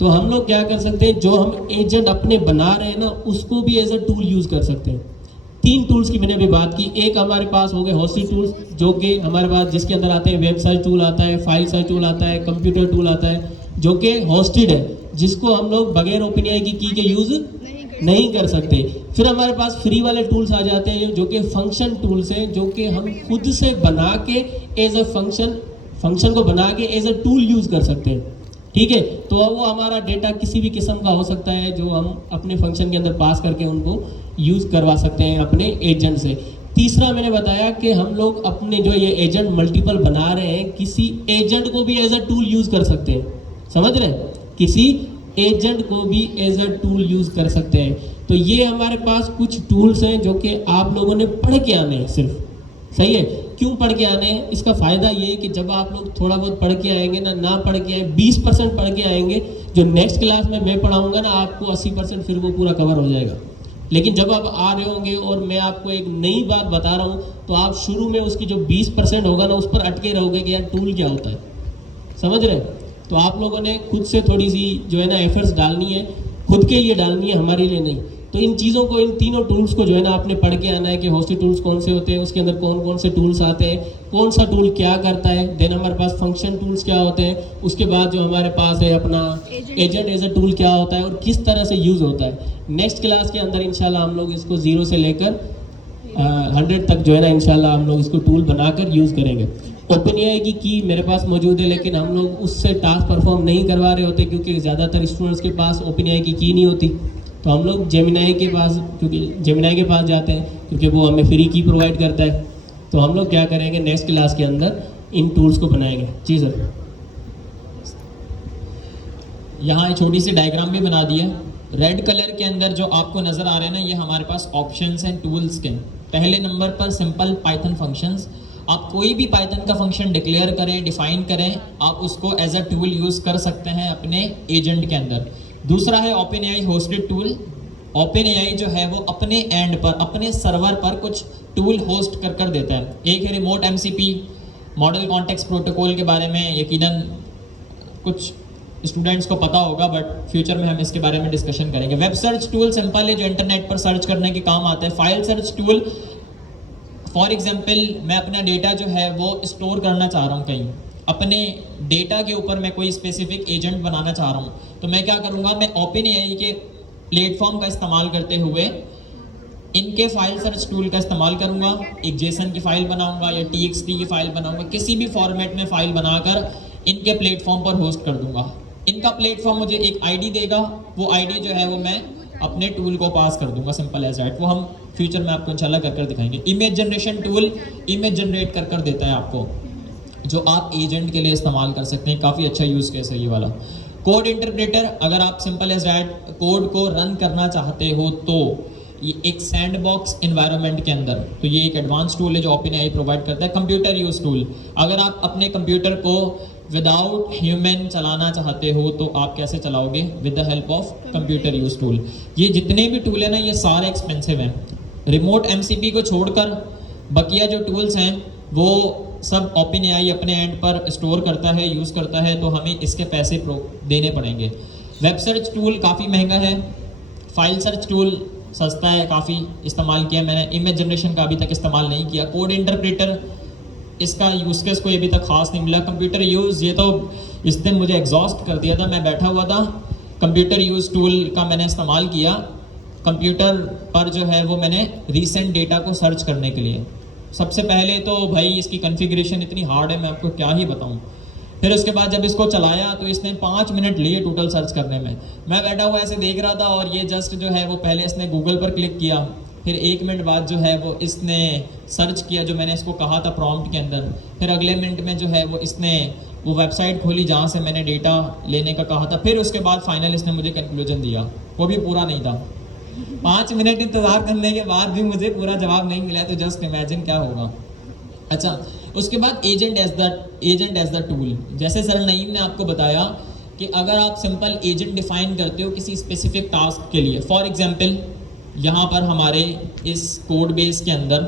तो हम लोग क्या कर सकते हैं, जो हम एजेंट अपने बना रहे हैं ना उसको भी एज अ टूल यूज़ कर सकते हैं। तीन टूल्स की मैंने अभी बात की। एक हमारे पास हो गए होस्टेड टूल्स, जो कि हमारे पास जिसके अंदर आते हैं वेब सर्च टूल आता है, फाइल सर्च टूल आता है, कंप्यूटर टूल आता है, जो कि होस्टेड है, जिसको हम लोग बगैर OpenAI की के यूज़ नहीं कर सकते। फिर हमारे पास फ्री वाले टूल्स आ जाते हैं जो कि फंक्शन टूल्स हैं, जो कि हम खुद से बना के एज अ फंक्शन को बना के एज अ टूल यूज़ कर सकते हैं, ठीक है। तो वो हमारा डेटा किसी भी किस्म का हो सकता है जो हम अपने फंक्शन के अंदर पास करके उनको यूज़ करवा सकते हैं अपने एजेंट से। तीसरा मैंने बताया कि हम लोग अपने जो ये एजेंट मल्टीपल बना रहे हैं, किसी एजेंट को भी एज अ टूल यूज़ कर सकते हैं, समझ रहे हैं। किसी एजेंट को भी एज अ टूल यूज़ कर सकते हैं। तो ये हमारे पास कुछ टूल्स हैं जो कि आप लोगों ने पढ़ के आने हैं सिर्फ, सही है। क्यों पढ़ के आने हैं? इसका फ़ायदा ये है कि जब आप लोग थोड़ा बहुत पढ़ के आएंगे ना पढ़ के आए 20% पढ़ के आएंगे, जो नेक्स्ट क्लास में मैं पढ़ाऊँगा ना आपको 80% फिर वो पूरा कवर हो जाएगा। लेकिन जब आप आ रहे होंगे और मैं आपको एक नई बात बता रहा हूँ तो आप शुरू में उसकी जो 20% होगा ना उस पर अटके रहोगे कि यार टूल क्या होता है, समझ रहे हैं। तो आप लोगों ने खुद से थोड़ी सी जो है ना एफर्ट्स डालनी है, खुद के लिए डालनी है, हमारे लिए नहीं। तो इन चीज़ों को, इन तीनों टूल्स को जो है ना आपने पढ़ के आना है कि होस्टेड टूल्स कौन से होते हैं, उसके अंदर कौन कौन से टूल्स आते हैं, कौन सा टूल क्या करता है, देन हमारे पास फंक्शन टूल्स क्या होते हैं, उसके बाद जो हमारे पास है अपना एजेंट एज अ टूल क्या होता है और किस तरह से यूज़ होता है। नेक्स्ट क्लास के अंदर इंशाल्लाह हम लोग इसको 0 से लेकर 100 तक जो है ना इंशाल्लाह हम लोग इसको टूल बनाकर यूज़ करेंगे। OpenAI की मेरे पास मौजूद है, लेकिन हम लोग उससे टास्क परफॉर्म नहीं करवा रहे होते क्योंकि ज़्यादातर स्टूडेंट्स के पास OpenAI की नहीं होती। तो हम लोग जेमिनाई के पास, क्योंकि जेमिनाई के पास जाते हैं क्योंकि वो हमें फ्री की प्रोवाइड करता है। तो हम लोग क्या करेंगे, नेक्स्ट क्लास के अंदर इन टूल्स को बनाएंगे। जी सर। यहाँ एक छोटी सी डायग्राम भी बना दी है। रेड कलर के अंदर जो आपको नज़र आ रहे हैं ना, ये हमारे पास ऑप्शंस हैं टूल्स के। पहले नंबर पर सिंपल पाइथन फंक्शंस। आप कोई भी पाइथन का फंक्शन डिक्लेयर करें, डिफाइन करें, आप उसको एज अ टूल यूज़ कर सकते हैं अपने एजेंट के अंदर। दूसरा है OpenAI होस्टेड टूल। OpenAI जो है वो अपने एंड पर, अपने सर्वर पर कुछ टूल होस्ट कर देता है। एक है remote MCP, model context protocol के बारे में यकीनन कुछ स्टूडेंट्स को पता होगा, बट फ्यूचर में हम इसके बारे में डिस्कशन करेंगे। वेब सर्च टूल सिंपल है, जो इंटरनेट पर सर्च करने के काम आता है। File search tool, for example मैं अपना डेटा जो है वो स्टोर करना चाह रहा हूँ कहीं, अपने डेटा के ऊपर मैं कोई स्पेसिफिक एजेंट बनाना चाह रहा हूँ, तो मैं क्या करूँगा, मैं OpenAI के प्लेटफॉर्म का इस्तेमाल करते हुए इनके फाइल सर्च टूल का इस्तेमाल करूँगा, एक जेसन की फाइल बनाऊँगा या TXT की फाइल बनाऊँगा, किसी भी फॉर्मेट में फाइल बनाकर इनके प्लेटफॉर्म पर होस्ट कर दूँगा। इनका प्लेटफॉर्म मुझे एक आईडी देगा, वो आईडी जो है वो मैं अपने टूल को पास कर दूंगा, सिंपल एज दैट। वो हम फ्यूचर में आपको इंशाल्लाह कर दिखाएंगे। Image generation tool image generate कर देता है आपको, जो आप एजेंट के लिए इस्तेमाल कर सकते हैं। काफ़ी अच्छा यूज़ केस है ये वाला। कोड इंटरप्रेटर, अगर आप सिंपल एज दैट कोड को रन करना चाहते हो तो ये एक सैंडबॉक्स इन्वायरमेंट के अंदर, तो ये एक एडवांस टूल है जो OpenAI प्रोवाइड करता है। कंप्यूटर यूज टूल, अगर आप अपने कंप्यूटर को विदाउट ह्यूमन चलाना चाहते हो तो आप कैसे चलाओगे, with the help of computer use tool. ये जितने भी टूल है ना, ये सारे एक्सपेंसिव हैं। रिमोट MCP को छोड़कर बकिया जो टूल्स हैं वो सब OpenAI अपने एंड पर स्टोर करता है, यूज़ करता है, तो हमें इसके पैसे देने पड़ेंगे। वेब सर्च टूल काफ़ी महंगा है, फाइल सर्च टूल सस्ता है, काफ़ी इस्तेमाल किया मैंने। इमेज जनरेशन का अभी तक इस्तेमाल नहीं किया। कोड इंटरप्रेटर, इसका यूज़ केस कोई अभी तक खास नहीं मिला। कंप्यूटर यूज़, ये तो इस दिन मुझे एग्जॉस्ट कर दिया था, मैं बैठा हुआ था, कंप्यूटर यूज़ टूल का मैंने इस्तेमाल किया कंप्यूटर पर, जो है वो मैंने रीसेंट डेटा को सर्च करने के लिए। सबसे पहले तो भाई इसकी कॉन्फ़िगरेशन इतनी हार्ड है, मैं आपको क्या ही बताऊं। फिर उसके बाद जब इसको चलाया तो इसने 5 मिनट लिए टोटल सर्च करने में। मैं बैठा हुआ ऐसे देख रहा था और ये जस्ट जो है वो पहले इसने गूगल पर क्लिक किया, फिर 1 मिनट बाद जो है वो इसने सर्च किया जो मैंने इसको कहा था प्रॉम्प्ट के अंदर, फिर अगले मिनट में जो है वो इसने वो वेबसाइट खोली जहाँ से मैंने डेटा लेने का कहा था, फिर उसके बाद फाइनल इसने मुझे कंक्लूजन दिया, वो भी पूरा नहीं था। 5 मिनट इंतज़ार करने के बाद भी मुझे पूरा जवाब नहीं मिला, तो जस्ट इमेजिन क्या होगा। अच्छा, उसके बाद एजेंट एज द टूल। जैसे सर नईम ने आपको बताया कि अगर आप सिंपल एजेंट डिफाइन करते हो किसी स्पेसिफिक टास्क के लिए, फॉर एग्जांपल यहाँ पर हमारे इस कोड बेस के अंदर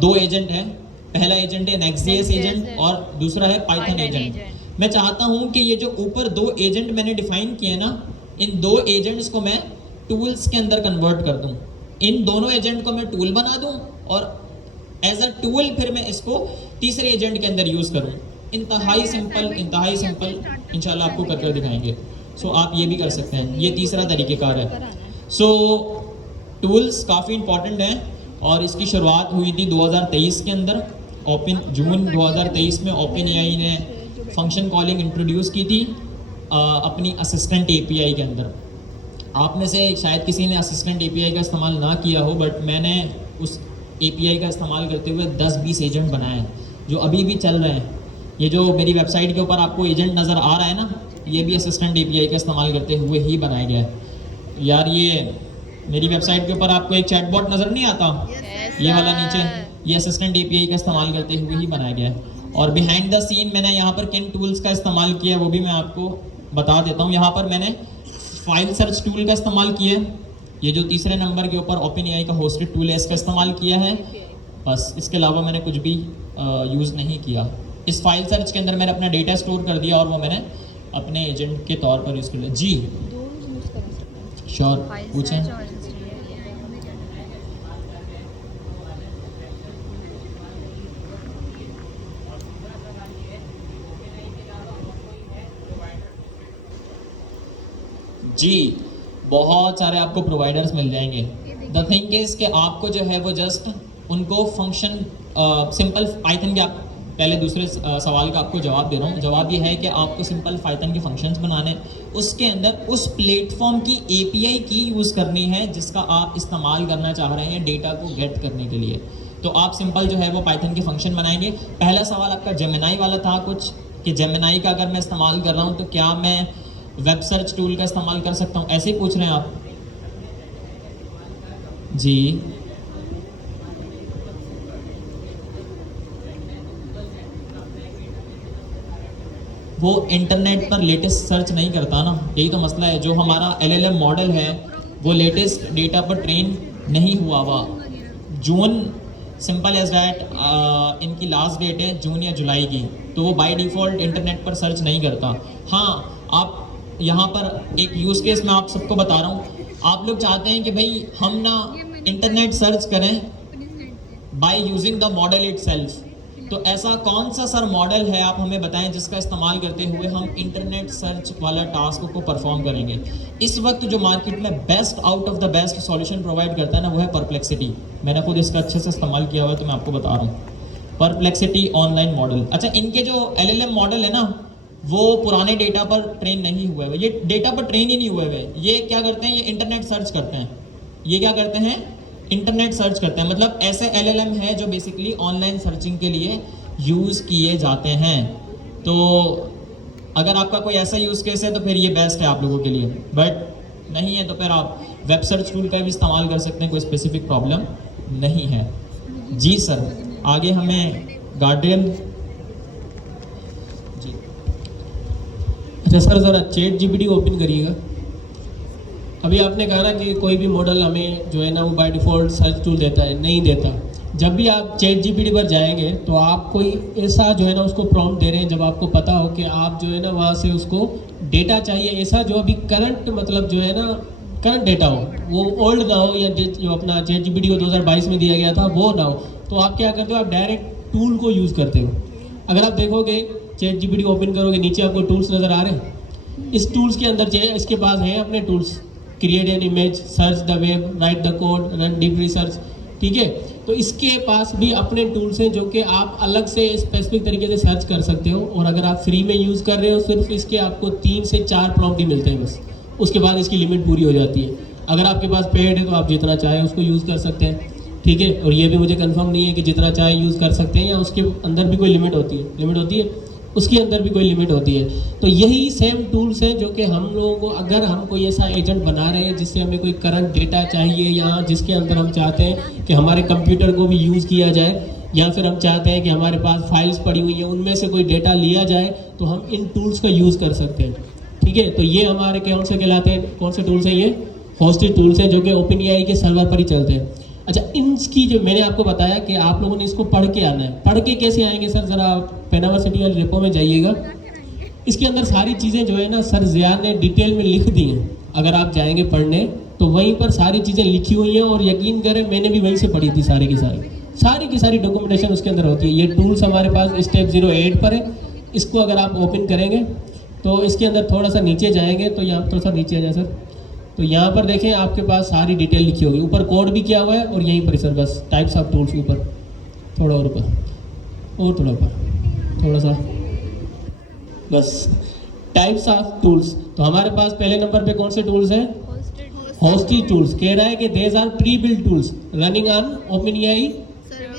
2 एजेंट हैं। पहला एजेंट है Next.js एजेंट और दूसरा है पाइथन एजेंट। मैं चाहता हूँ कि ये जो ऊपर 2 एजेंट मैंने डिफाइन किए ना, इन 2 एजेंट्स को मैं टूल्स के अंदर कन्वर्ट कर दूँ। इन दोनों एजेंट को मैं टूल बना दूँ और एज अ टूल फिर मैं इसको तीसरे एजेंट के अंदर यूज़ करूँ। इंतहाई सिंपल इंशाल्लाह आपको कर दिखाएंगे। सो आप ये भी कर सकते हैं, ये तीसरा तरीक़ेकार है। सो टूल्स काफ़ी इंपॉर्टेंट हैं और इसकी शुरुआत हुई थी 2023 के अंदर। जून 2023 में OpenAI ने फंक्शन कॉलिंग इंट्रोड्यूस की थी अपनी असिस्टेंट API के अंदर। आप में से शायद किसी ने असिस्टेंट API का इस्तेमाल ना किया हो, बट मैंने उस API का इस्तेमाल करते हुए 10-20 एजेंट बनाए हैं जो अभी भी चल रहे हैं। ये जो मेरी वेबसाइट के ऊपर आपको एजेंट नज़र आ रहा है ना, ये भी असिस्टेंट API का इस्तेमाल करते हुए ही बनाया गया है। यार ये मेरी वेबसाइट के ऊपर आपको एक चैटबॉट नज़र नहीं आता, ये वाला नीचे, ये असिस्टेंट API का इस्तेमाल करते हुए ही बनाया गया है। और बिहाइंड द सीन मैंने यहाँ पर किन टूल्स का इस्तेमाल किया वो भी मैं आपको बता देता हूँ। यहाँ पर मैंने फाइल सर्च टूल का इस्तेमाल किया है, ये जो तीसरे नंबर के ऊपर OpenAI का होस्टेड टूल है इसका इस्तेमाल किया है, बस इसके अलावा मैंने कुछ भी यूज़ नहीं किया। इस फाइल सर्च के अंदर मैंने अपना डेटा स्टोर कर दिया और वो मैंने अपने एजेंट के तौर पर यूज़ कर लिया। जी श्योर, पूछें। जी बहुत सारे आपको प्रोवाइडर्स मिल जाएंगे। द थिंग इज कि आपको जो है वो जस्ट उनको फंक्शन सिंपल पाइथन के, आप पहले दूसरे सवाल का आपको जवाब दे रहा हूँ। जवाब ये है कि आपको सिंपल पाइथन के फंक्शंस बनाने, उसके अंदर उस प्लेटफॉर्म की API की यूज़ करनी है जिसका आप इस्तेमाल करना चाह रहे हैं डेटा को गेट करने के लिए। तो आप सिंपल जो है वो पाइथन के फंक्शन बनाएंगे। पहला सवाल आपका जेमिनाई वाला था कुछ, कि जेमिनाई का अगर मैं इस्तेमाल कर रहा हूँ तो क्या मैं वेब सर्च टूल का इस्तेमाल कर सकता हूँ, ऐसे ही पूछ रहे हैं आप? जी वो इंटरनेट पर लेटेस्ट सर्च नहीं करता ना, यही तो मसला है। जो हमारा LLM मॉडल है वो लेटेस्ट डेटा पर ट्रेन नहीं हुआ हुआ। जून सिंपल एज डैट इनकी लास्ट डेट है जून या जुलाई की, तो वो बाय डिफ़ॉल्ट इंटरनेट पर सर्च नहीं करता। हाँ, आप यहाँ पर एक यूज़ केस मैं आप सबको बता रहा हूँ। आप लोग चाहते हैं कि भाई हम ना इंटरनेट सर्च करें by using the model itself, तो ऐसा कौन सा सर मॉडल है आप हमें बताएं जिसका इस्तेमाल करते हुए हम इंटरनेट सर्च वाला टास्क को परफॉर्म करेंगे। इस वक्त जो मार्केट में best out of the best solution provide करता है ना, वो है परप्लेक्सिटी। मैंने खुद इसका अच्छे से इस्तेमाल किया हुआ है, तो मैं आपको बता रहा हूँ। Perplexity online model. अच्छा, इनके जो LLM मॉडल है ना, वो पुराने डेटा पर ट्रेन नहीं हुए हुए, ये डेटा पर ट्रेन ही नहीं हुए हुए। ये क्या करते हैं, ये इंटरनेट सर्च करते हैं। ये क्या करते हैं, इंटरनेट सर्च करते हैं। मतलब ऐसे LLM है जो बेसिकली ऑनलाइन सर्चिंग के लिए यूज़ किए जाते हैं। तो अगर आपका कोई ऐसा यूज़ केस है तो फिर ये बेस्ट है आप लोगों के लिए, बट नहीं है तो फिर आप वेब सर्च टूल का भी इस्तेमाल कर सकते हैं, कोई स्पेसिफिक प्रॉब्लम नहीं है। जी सर, आगे हमें गार्डियन जी। अच्छा सर, ज़रा चैट GPT ओपन करिएगा। अभी आपने कहा ना कि कोई भी मॉडल हमें जो है ना वो बाय डिफ़ॉल्ट सर्च टूल देता है, नहीं देता। जब भी आप चैट GPT पर जाएंगे तो आप कोई ऐसा जो है ना उसको प्रॉम्प्ट दे रहे हैं, जब आपको पता हो कि आप जो है ना वहाँ से उसको डेटा चाहिए ऐसा जो अभी करंट, मतलब जो है ना करंट डेटा हो, वो ओल्ड ना हो, या जो अपना चैट GPT को 2022 में दिया गया था वो ना हो, तो आप क्या करते हो, आप डायरेक्ट टूल को यूज़ करते हो। अगर आप देखोगे चैट GPT ओपन करोगे, नीचे आपको टूल्स नज़र आ रहे हैं। इस टूल्स के अंदर चाहिए, इसके पास है अपने tools, create an image, search the web, right the code, run deep research, ठीक है। तो इसके पास भी अपने टूल्स हैं जो कि आप अलग से स्पेसिफिक तरीके से सर्च कर सकते हो। और अगर आप फ्री में यूज़ कर रहे हो, सिर्फ इसके आपको 3 से 4 प्रॉम्प्ट ही मिलते हैं बस, उसके बाद इसकी लिमिट पूरी हो जाती है। अगर आपके पास पेड है तो आप जितना चाहे उसको यूज़ कर सकते हैं, ठीक है। और ये भी मुझे कंफर्म नहीं है कि जितना चाहे यूज़ कर सकते हैं या उसके अंदर भी कोई लिमिट होती है, उसके अंदर भी कोई लिमिट होती है। तो यही सेम टूल्स हैं जो कि हम लोगों को, अगर हम कोई ऐसा एजेंट बना रहे हैं जिससे हमें कोई करंट डेटा चाहिए, या जिसके अंदर हम चाहते हैं कि हमारे कंप्यूटर को भी यूज़ किया जाए, या फिर हम चाहते हैं कि हमारे पास फाइल्स पड़ी हुई हैं उनमें से कोई डेटा लिया जाए, तो हम इन टूल्स का यूज़ कर सकते हैं, ठीक है। तो ये हमारे कौन से कहलाते हैं, कौन से टूल्स हैं, ये होस्टेड टूल्स हैं जो कि OpenAI के सर्वर पर ही चलते हैं। अच्छा, इनकी जो मैंने आपको बताया कि आप लोगों ने इसको पढ़ के आना है। पढ़ के कैसे आएंगे सर, ज़रा पेनावर्सिटी वाले रेपो में जाइएगा। इसके अंदर सारी चीज़ें जो है ना सर ज़िया ने डिटेल में लिख दी हैं। अगर आप जाएंगे पढ़ने तो वहीं पर सारी चीज़ें लिखी हुई हैं, और यकीन करें मैंने भी वहीं से पढ़ी थी। सारी की सारी डॉक्यूमेंटेशन उसके अंदर होती है। ये टूल्स हमारे पास स्टेप 08 पर है। इसको अगर आप ओपन करेंगे तो इसके अंदर थोड़ा सा नीचे जाएंगे, तो यहाँ थोड़ा सा नीचे आ जाए सर, तो यहाँ पर देखें आपके पास सारी डिटेल लिखी होगी, ऊपर कोड भी किया हुआ है, और यहीं पर सर बस टाइप्स ऑफ टूल्स ऊपर, थोड़ा और ऊपर, और थोड़ा ऊपर, थोड़ा सा, बस टाइप्स ऑफ टूल्स। तो हमारे पास पहले नंबर पे कौन से टूल्स हैं, होस्टेड टूल्स। कह रहा है कि there are pre built tools running on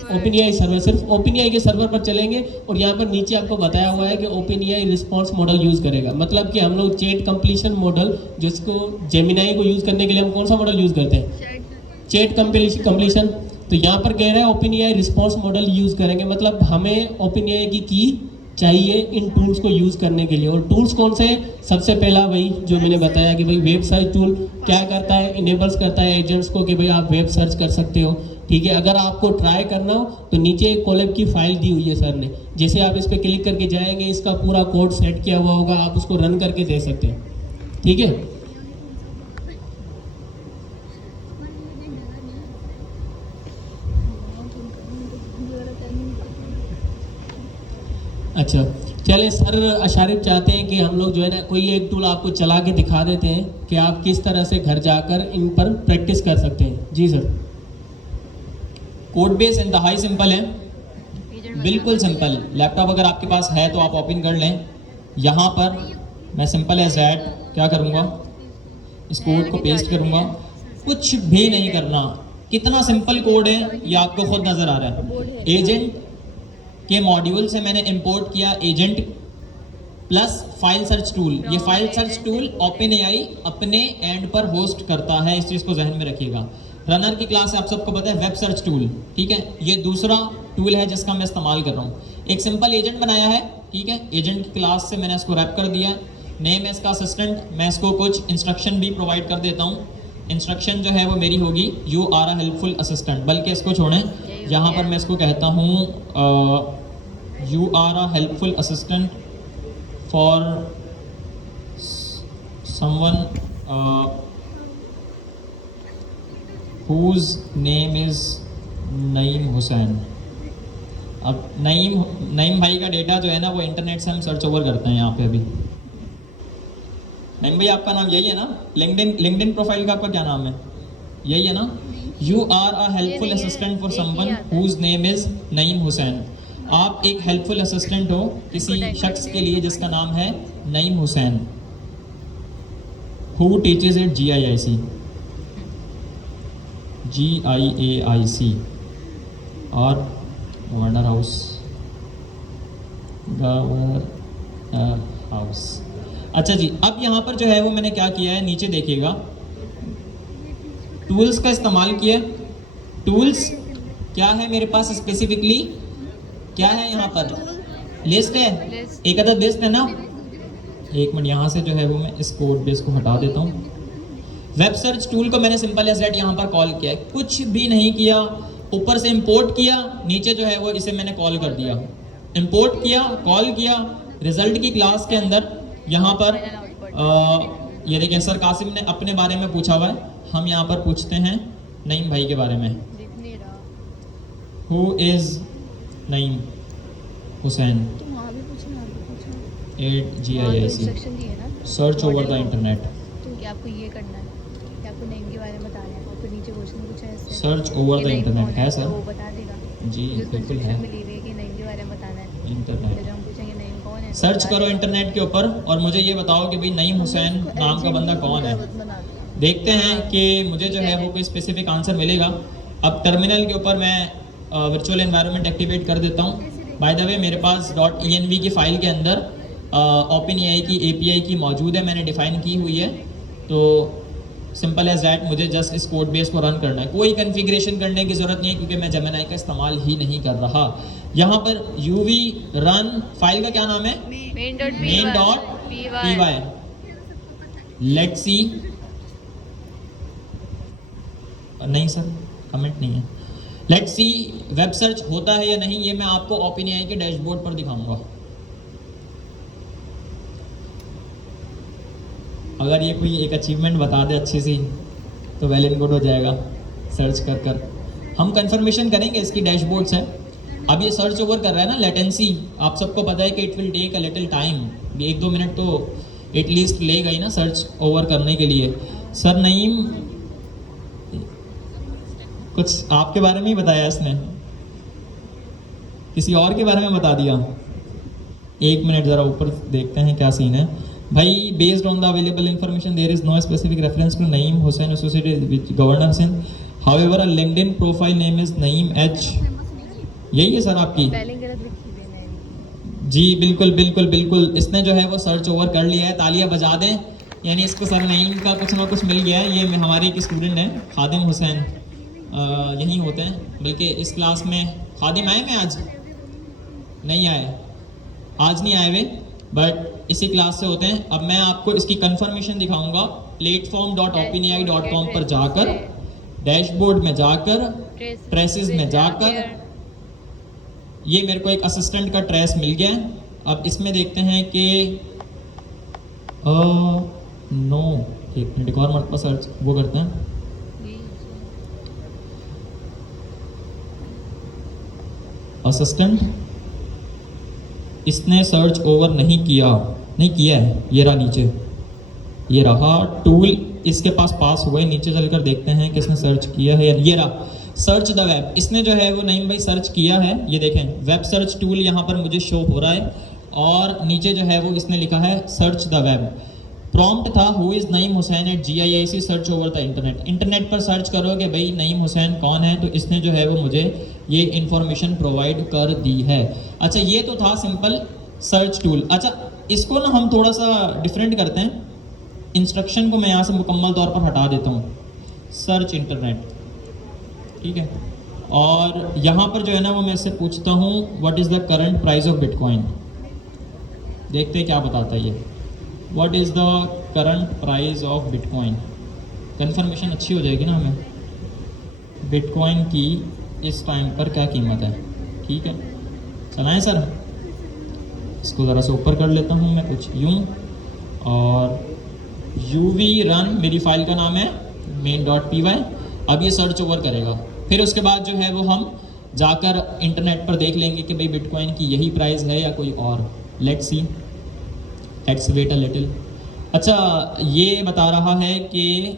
OpenAI server. सिर्फ OpenAI के सर्वर पर चलेंगे, और यहाँ पर नीचे आपको बताया हुआ है कि OpenAI रिस्पॉन्स मॉडल यूज़ करेगा। मतलब कि हम लोग चैट कंप्लीशन मॉडल, जिसको जेमिनाई को यूज़ करने के लिए हम कौन सा मॉडल यूज़ करते हैं, चैट कंप्लीशन। तो यहाँ पर कह रहा है OpenAI रिस्पॉन्स मॉडल यूज़ करेंगे, मतलब हमें OpenAI की चाहिए इन टूल्स को यूज़ करने के लिए। और टूल्स कौन से हैं, सबसे पहला वही जो मैंने बताया कि भाई वेब सर्च टूल क्या करता है, इनेबल्स करता है एजेंट्स को कि भाई आप वेब सर्च कर सकते हो, ठीक है। अगर आपको ट्राई करना हो तो नीचे एक कोलैब की फाइल दी हुई है सर ने, जैसे आप इस पर क्लिक करके जाएंगे, इसका पूरा कोड सेट किया हुआ होगा, आप उसको रन करके दे सकते हैं, ठीक है। अच्छा चले सर, अशारिफ चाहते हैं कि हम लोग जो है ना कोई एक टूल आपको चला के दिखा देते हैं कि आप किस तरह से घर जाकर इन पर प्रैक्टिस कर सकते हैं। जी सर। कोड बेस इंतहाई सिंपल है, बिल्कुल सिंपल। लैपटॉप अगर आपके पास है तो आप ओपन कर लें। यहाँ पर मैं सिंपल एज दैट क्या करूँगा, इस कोड को पेस्ट करूँगा, कुछ भी नहीं करना। कितना सिंपल कोड है ये आपको खुद नज़र आ रहा है। एजेंट के मॉड्यूल से मैंने इंपोर्ट किया agent plus file search tool. ये फाइल सर्च टूल OpenAI अपने एंड पर होस्ट करता है, इस चीज़ को जहन में रखिएगा। रनर की क्लास है, आप सबको पता है, वेब सर्च टूल, ठीक है। ये दूसरा टूल है जिसका मैं इस्तेमाल कर रहा हूँ। एक सिंपल एजेंट बनाया है, ठीक है। एजेंट की क्लास से मैंने इसको रैप कर दिया। नेम है इसका असिस्टेंट। मैं इसको कुछ इंस्ट्रक्शन भी प्रोवाइड कर देता हूँ। इंस्ट्रक्शन जो है वो मेरी होगी you are a helpful assistant, बल्कि इसको छोड़ें, यहाँ पर मैं इसको कहता हूँ you are a helpful assistant for someone whose name is Naeem Hussain. अब नईम भाई का डेटा जो है ना वो इंटरनेट से हम सर्च ओवर करते हैं यहाँ पे अभी। नईम भाई आपका नाम यही है ना, लिंक्डइन प्रोफाइल का आपका क्या नाम है, यही है ना? You are a helpful assistant for someone whose name is Naeem Hussain. आप एक हेल्पफुल असिस्टेंट हो किसी शख्स के लिए जिसका नाम है Naeem Hussain, who teaches at GIAIC और गवर्नर हाउस। अच्छा जी, अब यहाँ पर जो है वो मैंने क्या किया है, नीचे देखिएगा, टूल्स का इस्तेमाल किया। टूल्स क्या है मेरे पास स्पेसिफिकली, क्या है यहाँ पर? लिस्ट है, एक अदद लिस्ट है ना। एक मिनट, यहाँ से जो है वो मैं इस कोड बेस को हटा देता हूँ। वेब सर्च टूल को मैंने सिंपल एज दैट यहाँ पर कॉल किया है, कुछ भी नहीं किया। ऊपर से इंपोर्ट किया, नीचे जो है वो इसे मैंने कॉल कर दिया। इंपोर्ट किया, कॉल किया, रिजल्ट की क्लास के अंदर यहाँ पर ये देखें, सर कासिम ने अपने बारे में पूछा हुआ है, हम यहाँ पर पूछते हैं नईम भाई के बारे में। Who is Naeem Hussain at GIAIC। Search over the internet. आपको ये करना है कि आपको नेम के बारे में बताना है, और फिर नीचे क्वेश्चन पूछा है इससे सर्च ओवर द इंटरनेट है सर, तो वो बता देगा जी बिल्कुल है। मिली हुई है कि नेम के बारे में बताना है इंटरनेट तो हम पूछेंगे नेम कौन है, सर्च करो इंटरनेट के ऊपर और मुझे ये बताओ कि भाई नईम हुसैन नाम का बंदा कौन है। देखते हैं कि मुझे जो है वो कोई स्पेसिफिक आंसर मिलेगा। अब टर्मिनल के ऊपर मैं वर्चुअल एनवायरनमेंट एक्टिवेट कर देता हूँ। बाय द वे मेरे पास .env की फाइल के अंदर OpenAI की API की मौजूद है, मैंने डिफाइन की हुई है। तो सिंपल एज दैट, मुझे जस्ट इस कोड बेस को रन करना है, कोई कॉन्फ़िगरेशन करने की ज़रूरत नहीं है क्योंकि मैं जेमिनी का इस्तेमाल ही नहीं कर रहा। यहाँ पर UV रन, फाइल का क्या नाम है? main.py। लेट्स सी, नहीं सर कमेंट नहीं है। लेट्स सी वेब सर्च होता है या नहीं, ये मैं आपको OpenAI के डैशबोर्ड पर दिखाऊंगा। अगर ये कोई एक अचीवमेंट बता दे अच्छी सी तो वेल एंड गुड हो जाएगा। सर्च कर कर हम कंफर्मेशन करेंगे इसकी डैशबोर्ड से। अब ये सर्च ओवर कर रहा है ना, लेटेंसी आप सबको पता है कि it will take a little time, 1-2 minute तो एटलीस्ट लेगा ही ना सर्च ओवर करने के लिए। सर नईम कुछ आपके बारे में ही बताया इसने, किसी और के बारे में बता दिया। 1 मिनट ज़रा ऊपर देखते हैं क्या सीन है भाई। Based on the available information there is no specific reference to Naeem Hussain associated with governor Sindh, however a LinkedIn profile name is Naeem H. यही है सर आपकी? जी बिल्कुल बिल्कुल बिल्कुल, इसने जो है वो सर्च ओवर कर लिया है। तालियां बजा दें, यानी इसको सर नईम का कुछ ना कुछ मिल गया है। ये हमारे एक स्टूडेंट है खादिम हुसैन, यहीं होते हैं, बल्कि इस क्लास में खादिम आए हैं, आज नहीं आए, आज नहीं आए वे, बट इसी क्लास से होते हैं। अब मैं आपको इसकी कंफर्मेशन दिखाऊंगा। platform.openai.com पर जाकर, डैशबोर्ड में जाकर, ट्रेसेस में जाकर, ये मेरे को एक असिस्टेंट का ट्रेस मिल गया है। अब इसमें देखते हैं कि नो, एक मिनट, एक और मरतबा सर्च वो करते हैं। असिस्टेंट, इसने सर्च ओवर नहीं किया है, ये रहा नीचे, ये रहा टूल इसके पास हुआ है। नीचे चलकर देखते हैं कि इसने सर्च किया है, ये रहा सर्च द वेब। इसने जो है वो नईम भाई सर्च किया है, ये देखें वेब सर्च टूल यहाँ पर मुझे शो हो रहा है, और नीचे जो है वो इसने लिखा है सर्च द वेब। प्रॉम्प्ट था who is Naeem Hussain at GIAIC, search over the internet. Internet पर सर्च करोगे भाई नईम हुसैन कौन है, तो इसने जो है वो मुझे ये इंफॉर्मेशन प्रोवाइड कर दी है। अच्छा, ये तो था सिंपल सर्च टूल। अच्छा, इसको ना हम थोड़ा सा डिफरेंट करते हैं। इंस्ट्रक्शन को मैं यहाँ से मुकम्मल तौर पर हटा देता हूँ, सर्च इंटरनेट, ठीक है। और यहाँ पर जो है ना वो मैं इससे पूछता हूँ what is the current price of bitcoin. देखते हैं क्या बताता है ये, what is the current price of bitcoin. Confirmation अच्छी हो जाएगी ना हमें। बिटकॉइन की इस टाइम पर क्या कीमत है, ठीक है। चलाएं सर, इसको ज़रा से ऊपर कर लेता हूँ मैं कुछ यूँ, और UV रन मेरी फाइल का नाम है main.py। अब ये सर्च ओवर करेगा, फिर उसके बाद जो है वो हम जाकर इंटरनेट पर देख लेंगे कि भाई बिटकॉइन की यही प्राइस है या कोई और। Let's see, let's wait a little. अच्छा, ये बता रहा है कि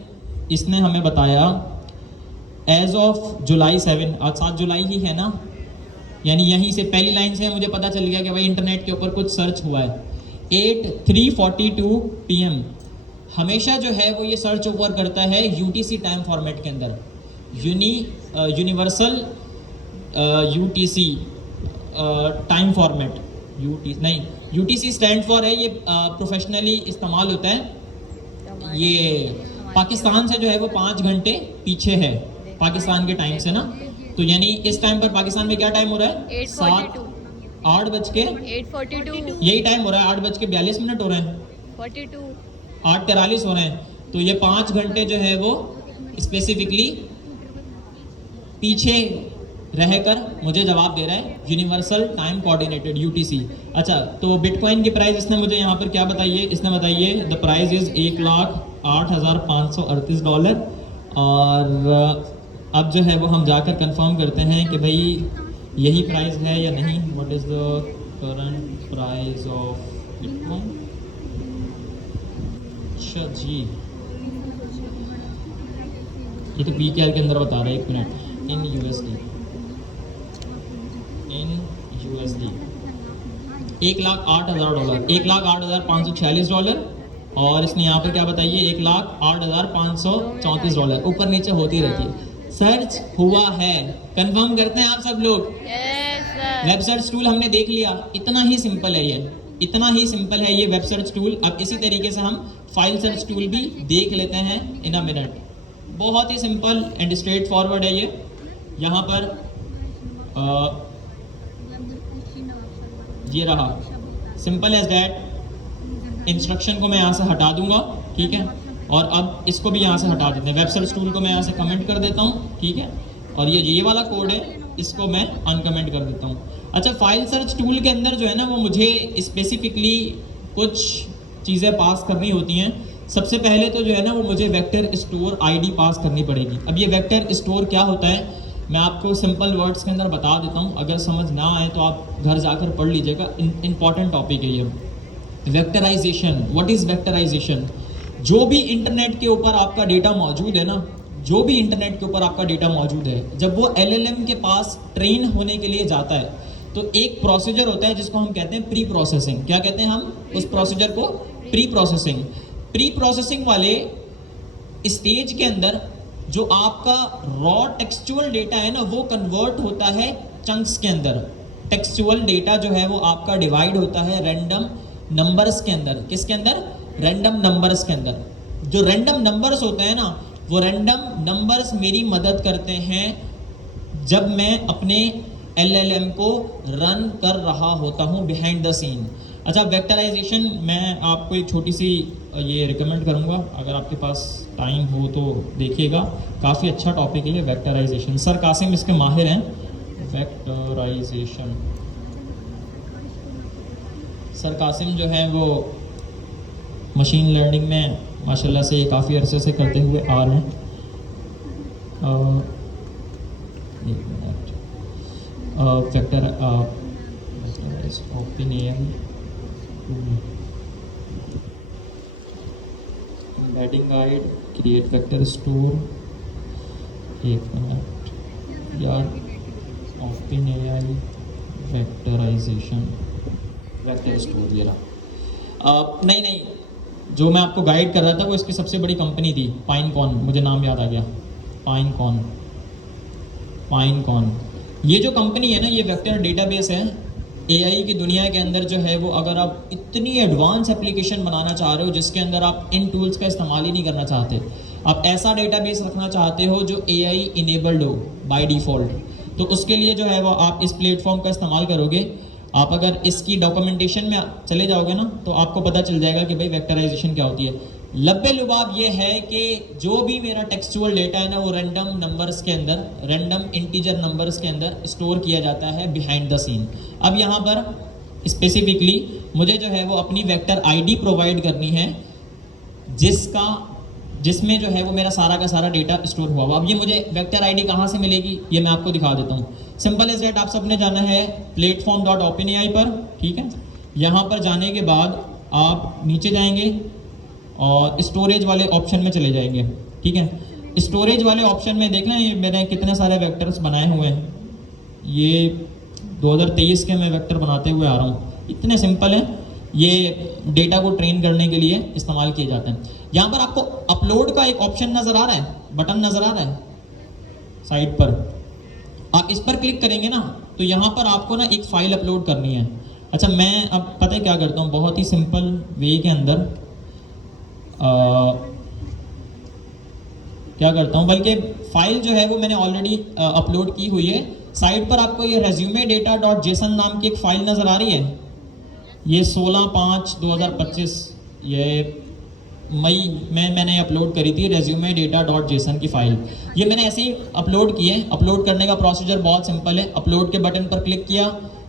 इसने हमें बताया एज ऑफ जुलाई 7, आज 7 जुलाई ही है ना, यानी यहीं से पहली लाइन से मुझे पता चल गया कि भाई इंटरनेट के ऊपर कुछ सर्च हुआ है। 8:3:42 PM हमेशा जो है वो ये सर्च ओवर करता है UTC टाइम फॉर्मेट के अंदर, universal UTC time format. UTC stand for है, ये प्रोफेशनली इस्तेमाल होता है। ये पाकिस्तान से जो है वो 5 घंटे पीछे है पाकिस्तान के टाइम से ना, तो यानी इस टाइम पर पाकिस्तान में क्या टाइम हो रहा है? 8:42 यही टाइम हो रहा है, 8:42 हो रहे हैं, 8:43 हो रहे हैं। तो ये 5 घंटे जो है वो स्पेसिफिकली पीछे रहकर मुझे जवाब दे रहा है, यूनिवर्सल टाइम कोऑर्डिनेटेड UTC। अच्छा, तो बिटकॉइन की प्राइस इसने मुझे यहाँ पर क्या बताई है? इसने बताई है द प्राइस इज $1,08,538। और अब जो है वो हम जाकर कंफर्म करते हैं कि भाई यही प्राइस है या नहीं। What is the current price of bitcoin? अच्छा जी, ये तो PKR के अंदर बता रहा है, 1 मिनट। इन USD 1,08,000 $1,08,546। और इसने यहाँ पर क्या बताइए? $1,08,534। ऊपर नीचे होती रहती है। सर्च हुआ है, कंफर्म करते हैं आप सब लोग? वेब सर्च टूल हमने देख लिया, इतना ही सिंपल है ये, इतना ही सिंपल है ये वेब सर्च टूल। अब इसी तरीके से हम फाइल सर्च टूल भी देख लेते हैं इन अ मिनट। बहुत ही सिंपल एंड स्ट्रेट फॉरवर्ड है ये। यहाँ पर ये रहा, सिंपल एज दैट। इंस्ट्रक्शन को मैं यहाँ से हटा दूंगा, ठीक है, और अब इसको भी यहाँ से हटा देते हैं। वेब सर्च टूल को मैं यहाँ से कमेंट कर देता हूँ, ठीक है, और ये वाला कोड है, इसको मैं अनकमेंट कर देता हूँ। अच्छा, फाइल सर्च टूल के अंदर जो है ना वो मुझे स्पेसिफिकली कुछ चीज़ें पास करनी होती हैं। सबसे पहले तो जो है ना वो मुझे वेक्टर स्टोर ID पास करनी पड़ेगी। अब ये वेक्टर स्टोर क्या होता है मैं आपको सिंपल वर्ड्स के अंदर बता देता हूँ, अगर समझ ना आए तो आप घर जाकर पढ़ लीजिएगा। इंपॉर्टेंट टॉपिक है ये, वेक्टराइजेशन। What is वेक्टराइजेशन? जो भी इंटरनेट के ऊपर आपका डेटा मौजूद है ना, जो भी इंटरनेट के ऊपर आपका डेटा मौजूद है, जब वो LLM के पास ट्रेन होने के लिए जाता है तो एक प्रोसीजर होता है जिसको हम कहते हैं प्री प्रोसेसिंग। क्या कहते हैं हम उस प्रोसीजर को? Pre processing. प्री प्रोसेसिंग वाले स्टेज के अंदर जो आपका रॉ टेक्सचुअल डेटा है ना वो कन्वर्ट होता है चंक्स के अंदर। टेक्सचुअल डेटा जो है वो आपका डिवाइड होता है रैंडम नंबर्स के अंदर। किसके अंदर? रैंडम नंबर्स के अंदर। जो रैंडम नंबर्स होते हैं ना वो रैंडम नंबर्स मेरी मदद करते हैं जब मैं अपने LLM को रन कर रहा होता हूँ बिहाइंड द सीन। अच्छा, वेक्टराइजेशन मैं आपको एक छोटी सी ये रिकमेंड करूँगा, अगर आपके पास टाइम हो तो देखिएगा, काफ़ी अच्छा टॉपिक है ये वेक्टराइजेशन। सर कासिम इसके माहिर हैं। वेक्टराइजेशन सर कासिम जो है वो मशीन लर्निंग में माशाल्लाह से काफ़ी अरसे से करते हुए आ रहे हैं। एक minute, vector OpenAI batting guide, create vector store. एक मिनट यार, OpenAI वेक्टराइजेशन वेक्टर स्टोर ये रहा। नहीं, जो मैं आपको गाइड कर रहा था वो इसकी सबसे बड़ी कंपनी थी पाइनकॉन, मुझे नाम याद आ गया, पाइनकॉन। ये जो कंपनी है ना ये वेक्टर डेटाबेस है। AI की दुनिया के अंदर जो है वो अगर आप इतनी एडवांस एप्लीकेशन बनाना चाह रहे हो जिसके अंदर आप इन टूल्स का इस्तेमाल ही नहीं करना चाहते, आप ऐसा डेटाबेस रखना चाहते हो जो AI इनेबल्ड हो बाय डिफ़ॉल्ट, तो उसके लिए जो है वो आप इस प्लेटफॉर्म का इस्तेमाल करोगे। आप अगर इसकी डॉक्यूमेंटेशन में चले जाओगे ना तो आपको पता चल जाएगा कि भाई वेक्टराइजेशन क्या होती है। लब्बे लुबाब ये है कि जो भी मेरा टेक्सचुअल डेटा है ना वो रैंडम नंबर्स के अंदर, रैंडम इंटीजर नंबर्स के अंदर स्टोर किया जाता है बिहाइंड द सीन। अब यहाँ पर स्पेसिफिकली मुझे जो है वो अपनी वेक्टर आईडी प्रोवाइड करनी है जिसमें जो है वो मेरा सारा का सारा डेटा स्टोर हुआ हुआ। अब ये मुझे वेक्टर आईडी कहाँ से मिलेगी ये मैं आपको दिखा देता हूँ। सिंपल एज दैट, आप सबने जाना है platform.openai पर, ठीक है। यहाँ पर जाने के बाद आप नीचे जाएंगे और स्टोरेज वाले ऑप्शन में चले जाएंगे, ठीक है। स्टोरेज वाले ऑप्शन में देखना, ये मैंने कितने सारे वेक्टर्स बनाए हुए हैं। ये 2023 के मैं वेक्टर बनाते हुए आ रहा हूँ, इतने सिंपल हैं। ये डेटा को ट्रेन करने के लिए इस्तेमाल किए जाते हैं। यहाँ पर आपको अपलोड का एक ऑप्शन नज़र आ रहा है, बटन नज़र आ रहा है साइड पर। आप इस पर क्लिक करेंगे ना तो यहाँ पर आपको ना एक फ़ाइल अपलोड करनी है। अच्छा, मैं अब पता है क्या करता हूँ, बहुत ही सिंपल वे के अंदर क्या करता हूँ, बल्कि फ़ाइल जो है वो मैंने ऑलरेडी अपलोड की हुई है। साइड पर आपको ये resume data.json नाम की एक फ़ाइल नज़र आ रही है। ये 16/5/2025 ये मई में मैंने अपलोड करी थी resume data.json की फ़ाइल। ये मैंने ऐसे ही अपलोड की है। अपलोड करने का प्रोसीजर बहुत सिंपल है। अपलोड के बटन पर क्लिक किया,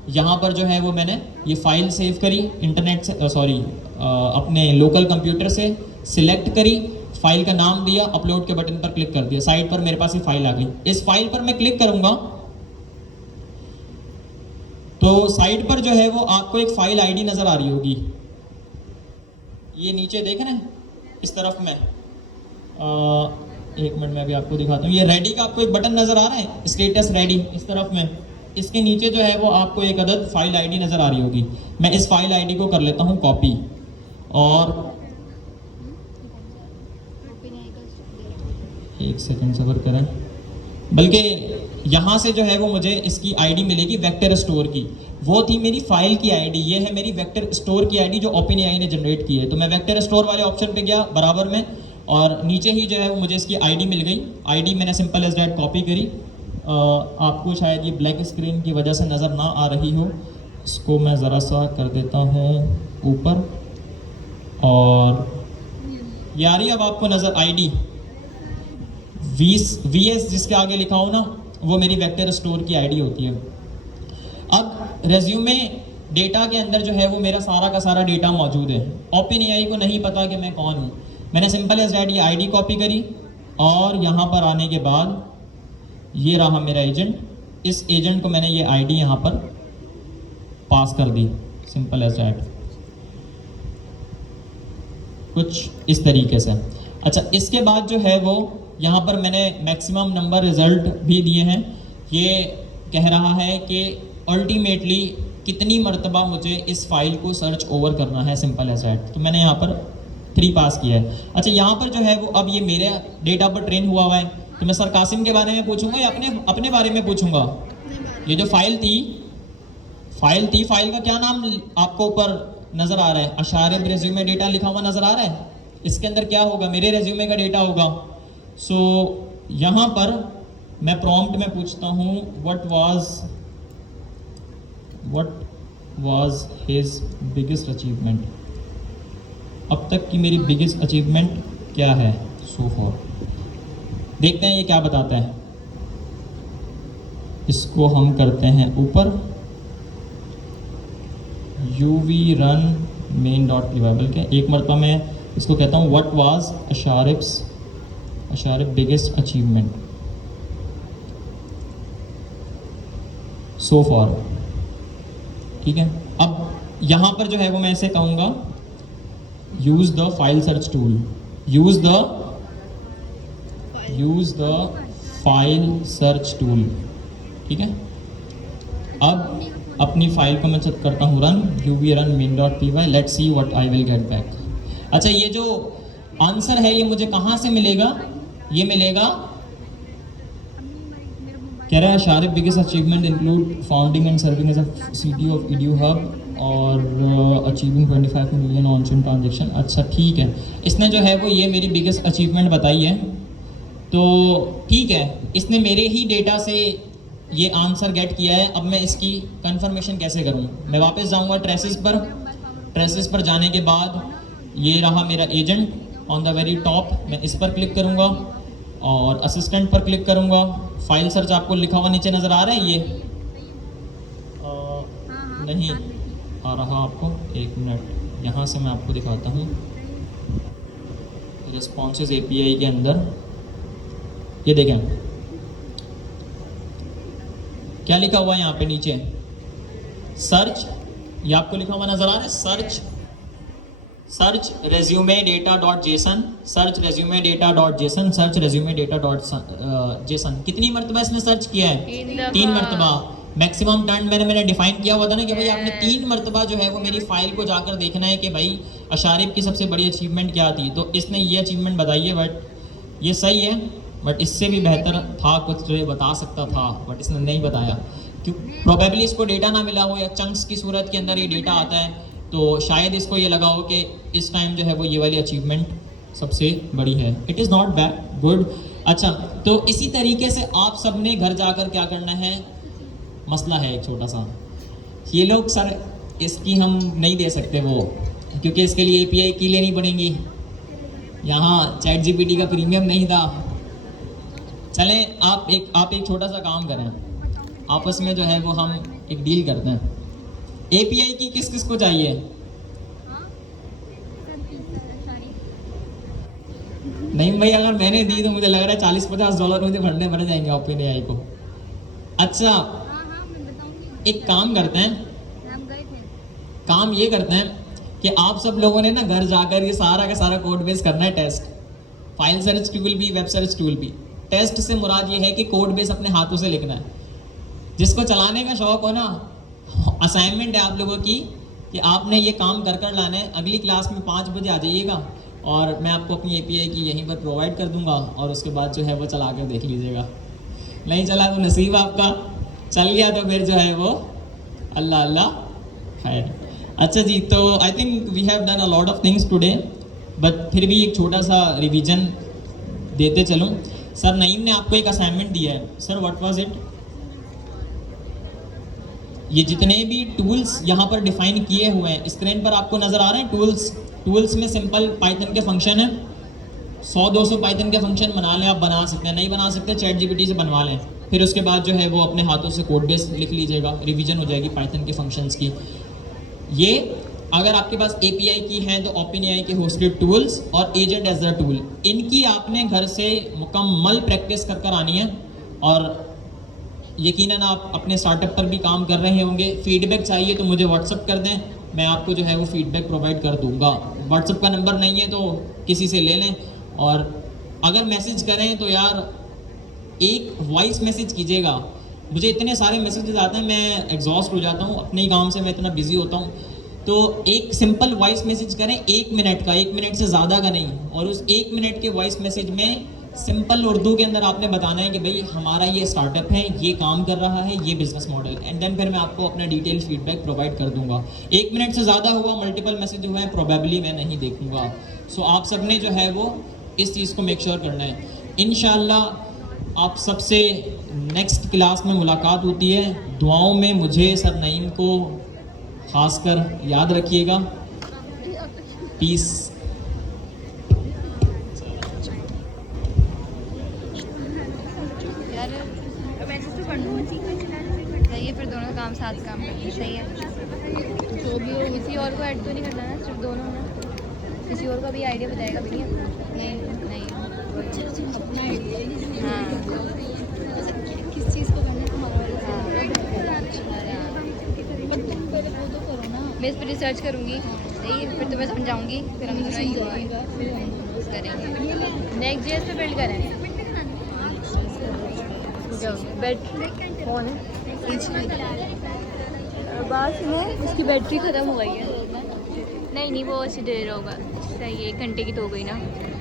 यहाँ पर जो है वो मैंने ये फ़ाइल सेव करी इंटरनेट से, अपने लोकल कंप्यूटर से सिलेक्ट करी, फाइल का नाम दिया, अपलोड के बटन पर क्लिक कर दिया। साइड पर मेरे पास ये फाइल आ गई। इस फाइल पर मैं क्लिक करूंगा तो साइड पर जो है वो आपको एक फाइल आईडी नजर आ रही होगी। ये नीचे देख रहे हैं इस तरफ में, एक मिनट में अभी आपको दिखाता हूँ। ये रेडी का आपको एक बटन नजर आ रहा है, स्टेटस रेडी, इस तरफ में। इसके नीचे जो है वो आपको एक अदद फाइल आईडी नजर आ रही होगी। मैं इस फाइल आईडी को कर लेता हूँ कॉपी, और एक सेकंड सब्र करें, बल्कि यहाँ से जो है वो मुझे इसकी आईडी मिलेगी वेक्टर स्टोर की। वो थी मेरी फाइल की आईडी, ये है मेरी वेक्टर स्टोर की आईडी जो OpenAI ने जनरेट की है। तो मैं वेक्टर स्टोर वाले ऑप्शन पे गया बराबर में, और नीचे ही जो है वो मुझे इसकी आईडी मिल गई। आईडी मैंने सिंपल एज दैट कॉपी करी। आपको शायद ये ब्लैक स्क्रीन की वजह से नज़र ना आ रही हो, इसको मैं ज़रा सा कर देता हूँ ऊपर, और ये आ रही अब आपको नज़र आईडी VS जिसके आगे लिखा हो ना, वो मेरी वेक्टर स्टोर की आईडी होती है। अब रेज्यूमे डेटा के अंदर जो है वो मेरा सारा का सारा डेटा मौजूद है। OpenAI को नहीं पता कि मैं कौन हूँ। मैंने सिंपल एज दैट ये आईडी कॉपी करी, और यहाँ पर आने के बाद ये रहा मेरा एजेंट। इस एजेंट को मैंने ये आईडी यहाँ पर पास कर दी, सिंपल एज दैट, कुछ इस तरीके से। अच्छा, इसके बाद जो है वो यहाँ पर मैंने मैक्सिमम नंबर रिजल्ट भी दिए हैं। ये कह रहा है कि अल्टीमेटली कितनी मरतबा मुझे इस फाइल को सर्च ओवर करना है, सिंपल एज दैट। तो मैंने यहाँ पर 3 पास किया है। अच्छा, यहाँ पर जो है वो अब ये मेरे डेटा पर ट्रेन हुआ हुआ है, तो मैं सर कासिम के बारे में पूछूंगा या अपने बारे में पूछूंगा? ये जो फाइल थी, फाइल का क्या नाम आपको ऊपर नज़र आ रहा है? अशारिब रेज्यूमे डेटा लिखा हुआ नज़र आ रहा है। इसके अंदर क्या होगा? मेरे रेज्यूमे का डेटा होगा। सो यहाँ पर मैं प्रॉम्प्ट में पूछता हूँ what was his biggest achievement. अब तक की मेरी बिगेस्ट अचीवमेंट क्या है सो फॉर। देखते हैं ये क्या बताता है। इसको हम करते हैं ऊपर, UV रन मेन डॉट प्रीवेबल के। एक मरतबा मैं इसको कहता हूँ what was Asharib biggest achievement so far, ठीक है। अब यहाँ पर जो है वो मैं इसे कहूँगा use the file search tool, use the file search tool, ठीक है। अब अपनी फाइल को मैं चेक करता हूँ run, UV run main.py, let's see what I will get back. अच्छा, ये जो आंसर है ये मुझे कहाँ से मिलेगा? ये मिलेगा, कह रहा है Sharib biggest achievement include founding and serving as a CTO of EduHub और achieving 25 million on chain transaction. अच्छा, ठीक है, इसने जो है वो ये मेरी बिगेस्ट अचीवमेंट बताई है। तो ठीक है, इसने मेरे ही डेटा से ये आंसर गेट किया है। अब मैं इसकी कंफर्मेशन कैसे करूं? मैं वापस जाऊंगा ट्रेसेस पर। ट्रेसेस पर जाने के बाद ये रहा मेरा agent, on the very top मैं इस पर क्लिक करूँगा और असिस्टेंट पर क्लिक करूँगा। फाइल सर्च आपको लिखा हुआ नीचे नज़र आ रहा है, ये नहीं आ रहा आपको, एक मिनट, यहाँ से मैं आपको दिखाता हूँ। रिस्पॉन्सेज API के अंदर ये देखें क्या लिखा हुआ है यहाँ पे नीचे, सर्च, ये आपको लिखा हुआ नजर आ रहा है, search resume data dot JSON, search resume data dot JSON, search resume data dot JSON. कितनी मरतबा इसने सर्च किया है? 3 मरतबा। मैक्सिमम टर्न मैंने डिफाइन किया हुआ था ना कि भाई आपने 3 मरतबा जो है वो मेरी फाइल को जाकर देखना है कि भाई अशारिफ की सबसे बड़ी अचीवमेंट क्या थी। तो इसने ये अचीवमेंट बताई है, बट ये सही है, बट इससे भी बेहतर था कुछ जो ये बता सकता था, बट इसने नहीं बताया। क्यों? प्रोबेबली इसको डेटा ना मिला हो या चंक्स की सूरत के अंदर ये डेटा आता है, तो शायद इसको ये लगा हो कि इस टाइम जो है वो ये वाली अचीवमेंट सबसे बड़ी है। It is not bad, good. अच्छा, तो इसी तरीके से आप सब ने घर जाकर क्या करना है, मसला है एक छोटा सा, ये लोग सर इसकी हम नहीं दे सकते वो, क्योंकि इसके लिए API की लेनी पड़ेंगी, यहाँ ChatGPT का प्रीमियम नहीं था। चलें आप एक छोटा सा काम करें, आपस में जो है वो हम एक डील करते हैं। API की किस किस को चाहिए? नहीं भाई, अगर मैंने दी तो मुझे लग रहा है $40-50 मुझे भरने पड़ जाएंगे OpenAI को। अच्छा, एक काम करते हैं, काम ये करते हैं कि आप सब लोगों ने ना घर जाकर ये सारा का सारा कोड बेस करना है टेस्ट, फाइल सर्च टूल भी, वेब सर्च टूल भी। टेस्ट से मुराद ये है कि कोड बेस अपने हाथों से लिखना है। जिसको चलाने का शौक हो ना, असाइनमेंट है आप लोगों की कि आपने ये काम कर कर लाना है। अगली क्लास में 5 बजे आ जाइएगा और मैं आपको अपनी API की यहीं पर प्रोवाइड कर दूंगा और उसके बाद जो है वो चला कर देख लीजिएगा। नहीं चला तो नसीब आपका, चल गया तो फिर जो है वो अल्लाह अल्लाह खैर। अच्छा जी, तो I think we have done a lot of things today, but फिर भी एक छोटा सा रिवीजन देते चलूँ। सर नईम ने आपको एक असाइनमेंट दिया है। Sir what was it? ये जितने भी टूल्स यहाँ पर डिफाइन किए हुए हैं स्क्रीन पर आपको नज़र आ रहे हैं। टूल्स में सिंपल पाइथन के फंक्शन है, 100-200 पाइथन के फंक्शन बना लें, आप बना सकते हैं, नहीं बना सकते ChatGPT से बनवा लें। फिर उसके बाद जो है वो अपने हाथों से कोड बेस लिख लीजिएगा, रिवीजन हो जाएगी पाइथन के फंक्शंस की। ये अगर आपके पास API की हैं तो OpenAI के होस्टेड टूल्स और एजेंट एज अ टूल, इनकी आपने घर से मुकम्मल प्रैक्टिस कर कर आनी है। और यकीनन आप अपने स्टार्टअप पर भी काम कर रहे होंगे। फीडबैक चाहिए तो मुझे व्हाट्सअप कर दें, मैं आपको जो है वो फीडबैक प्रोवाइड कर दूंगा। व्हाट्सअप का नंबर नहीं है तो किसी से ले लें, और अगर मैसेज करें तो यार एक वॉइस मैसेज कीजिएगा। मुझे इतने सारे मैसेजेस आते हैं, मैं एग्जॉस्ट हो जाता हूँ, अपने ही काम से मैं इतना बिजी होता हूँ। तो एक सिंपल वॉइस मैसेज करें 1 मिनट का, 1 मिनट से ज़्यादा का नहीं, और उस 1 मिनट के वॉइस मैसेज में सिंपल उर्दू के अंदर आपने बताना है कि भाई हमारा ये स्टार्टअप है, ये काम कर रहा है, ये बिजनेस मॉडल, एंड देन फिर मैं आपको अपना डिटेल फीडबैक प्रोवाइड कर दूंगा। 1 मिनट से ज़्यादा हुआ, मल्टीपल मैसेज हुआ है, प्रोबेबली मैं नहीं देखूंगा। सो आप सब ने जो है वो इस चीज़ को मेक श्योर करना है। इंशाल्लाह आप सबसे नेक्स्ट क्लास में मुलाकात होती है। दुआओं में मुझे सर नईम को खासकर याद रखिएगा। पीस। सही है, फिर दोनों काम साथ काम करते, सही है। जो भी हो, किसी और को ऐड तो नहीं करना ना, सिर्फ दोनों ना। किसी और का भी आइडिया बताएगा भैया? नहीं अपना आइडिया। हाँ, किस चीज़ को करना है हमारा बट तुम पहले वो तो करो ना। मैं इस पर रिसर्च करूँगी, सही है, फिर तुम्हें समझाऊँगी, फिर हम करेंगे। Next.js पे बिल्ड करें। बैटरी कौन है? बस में उसकी बैटरी ख़त्म हो गई है। नहीं वो अच्छी देर होगा, सही है, 1 घंटे की तो हो गई ना।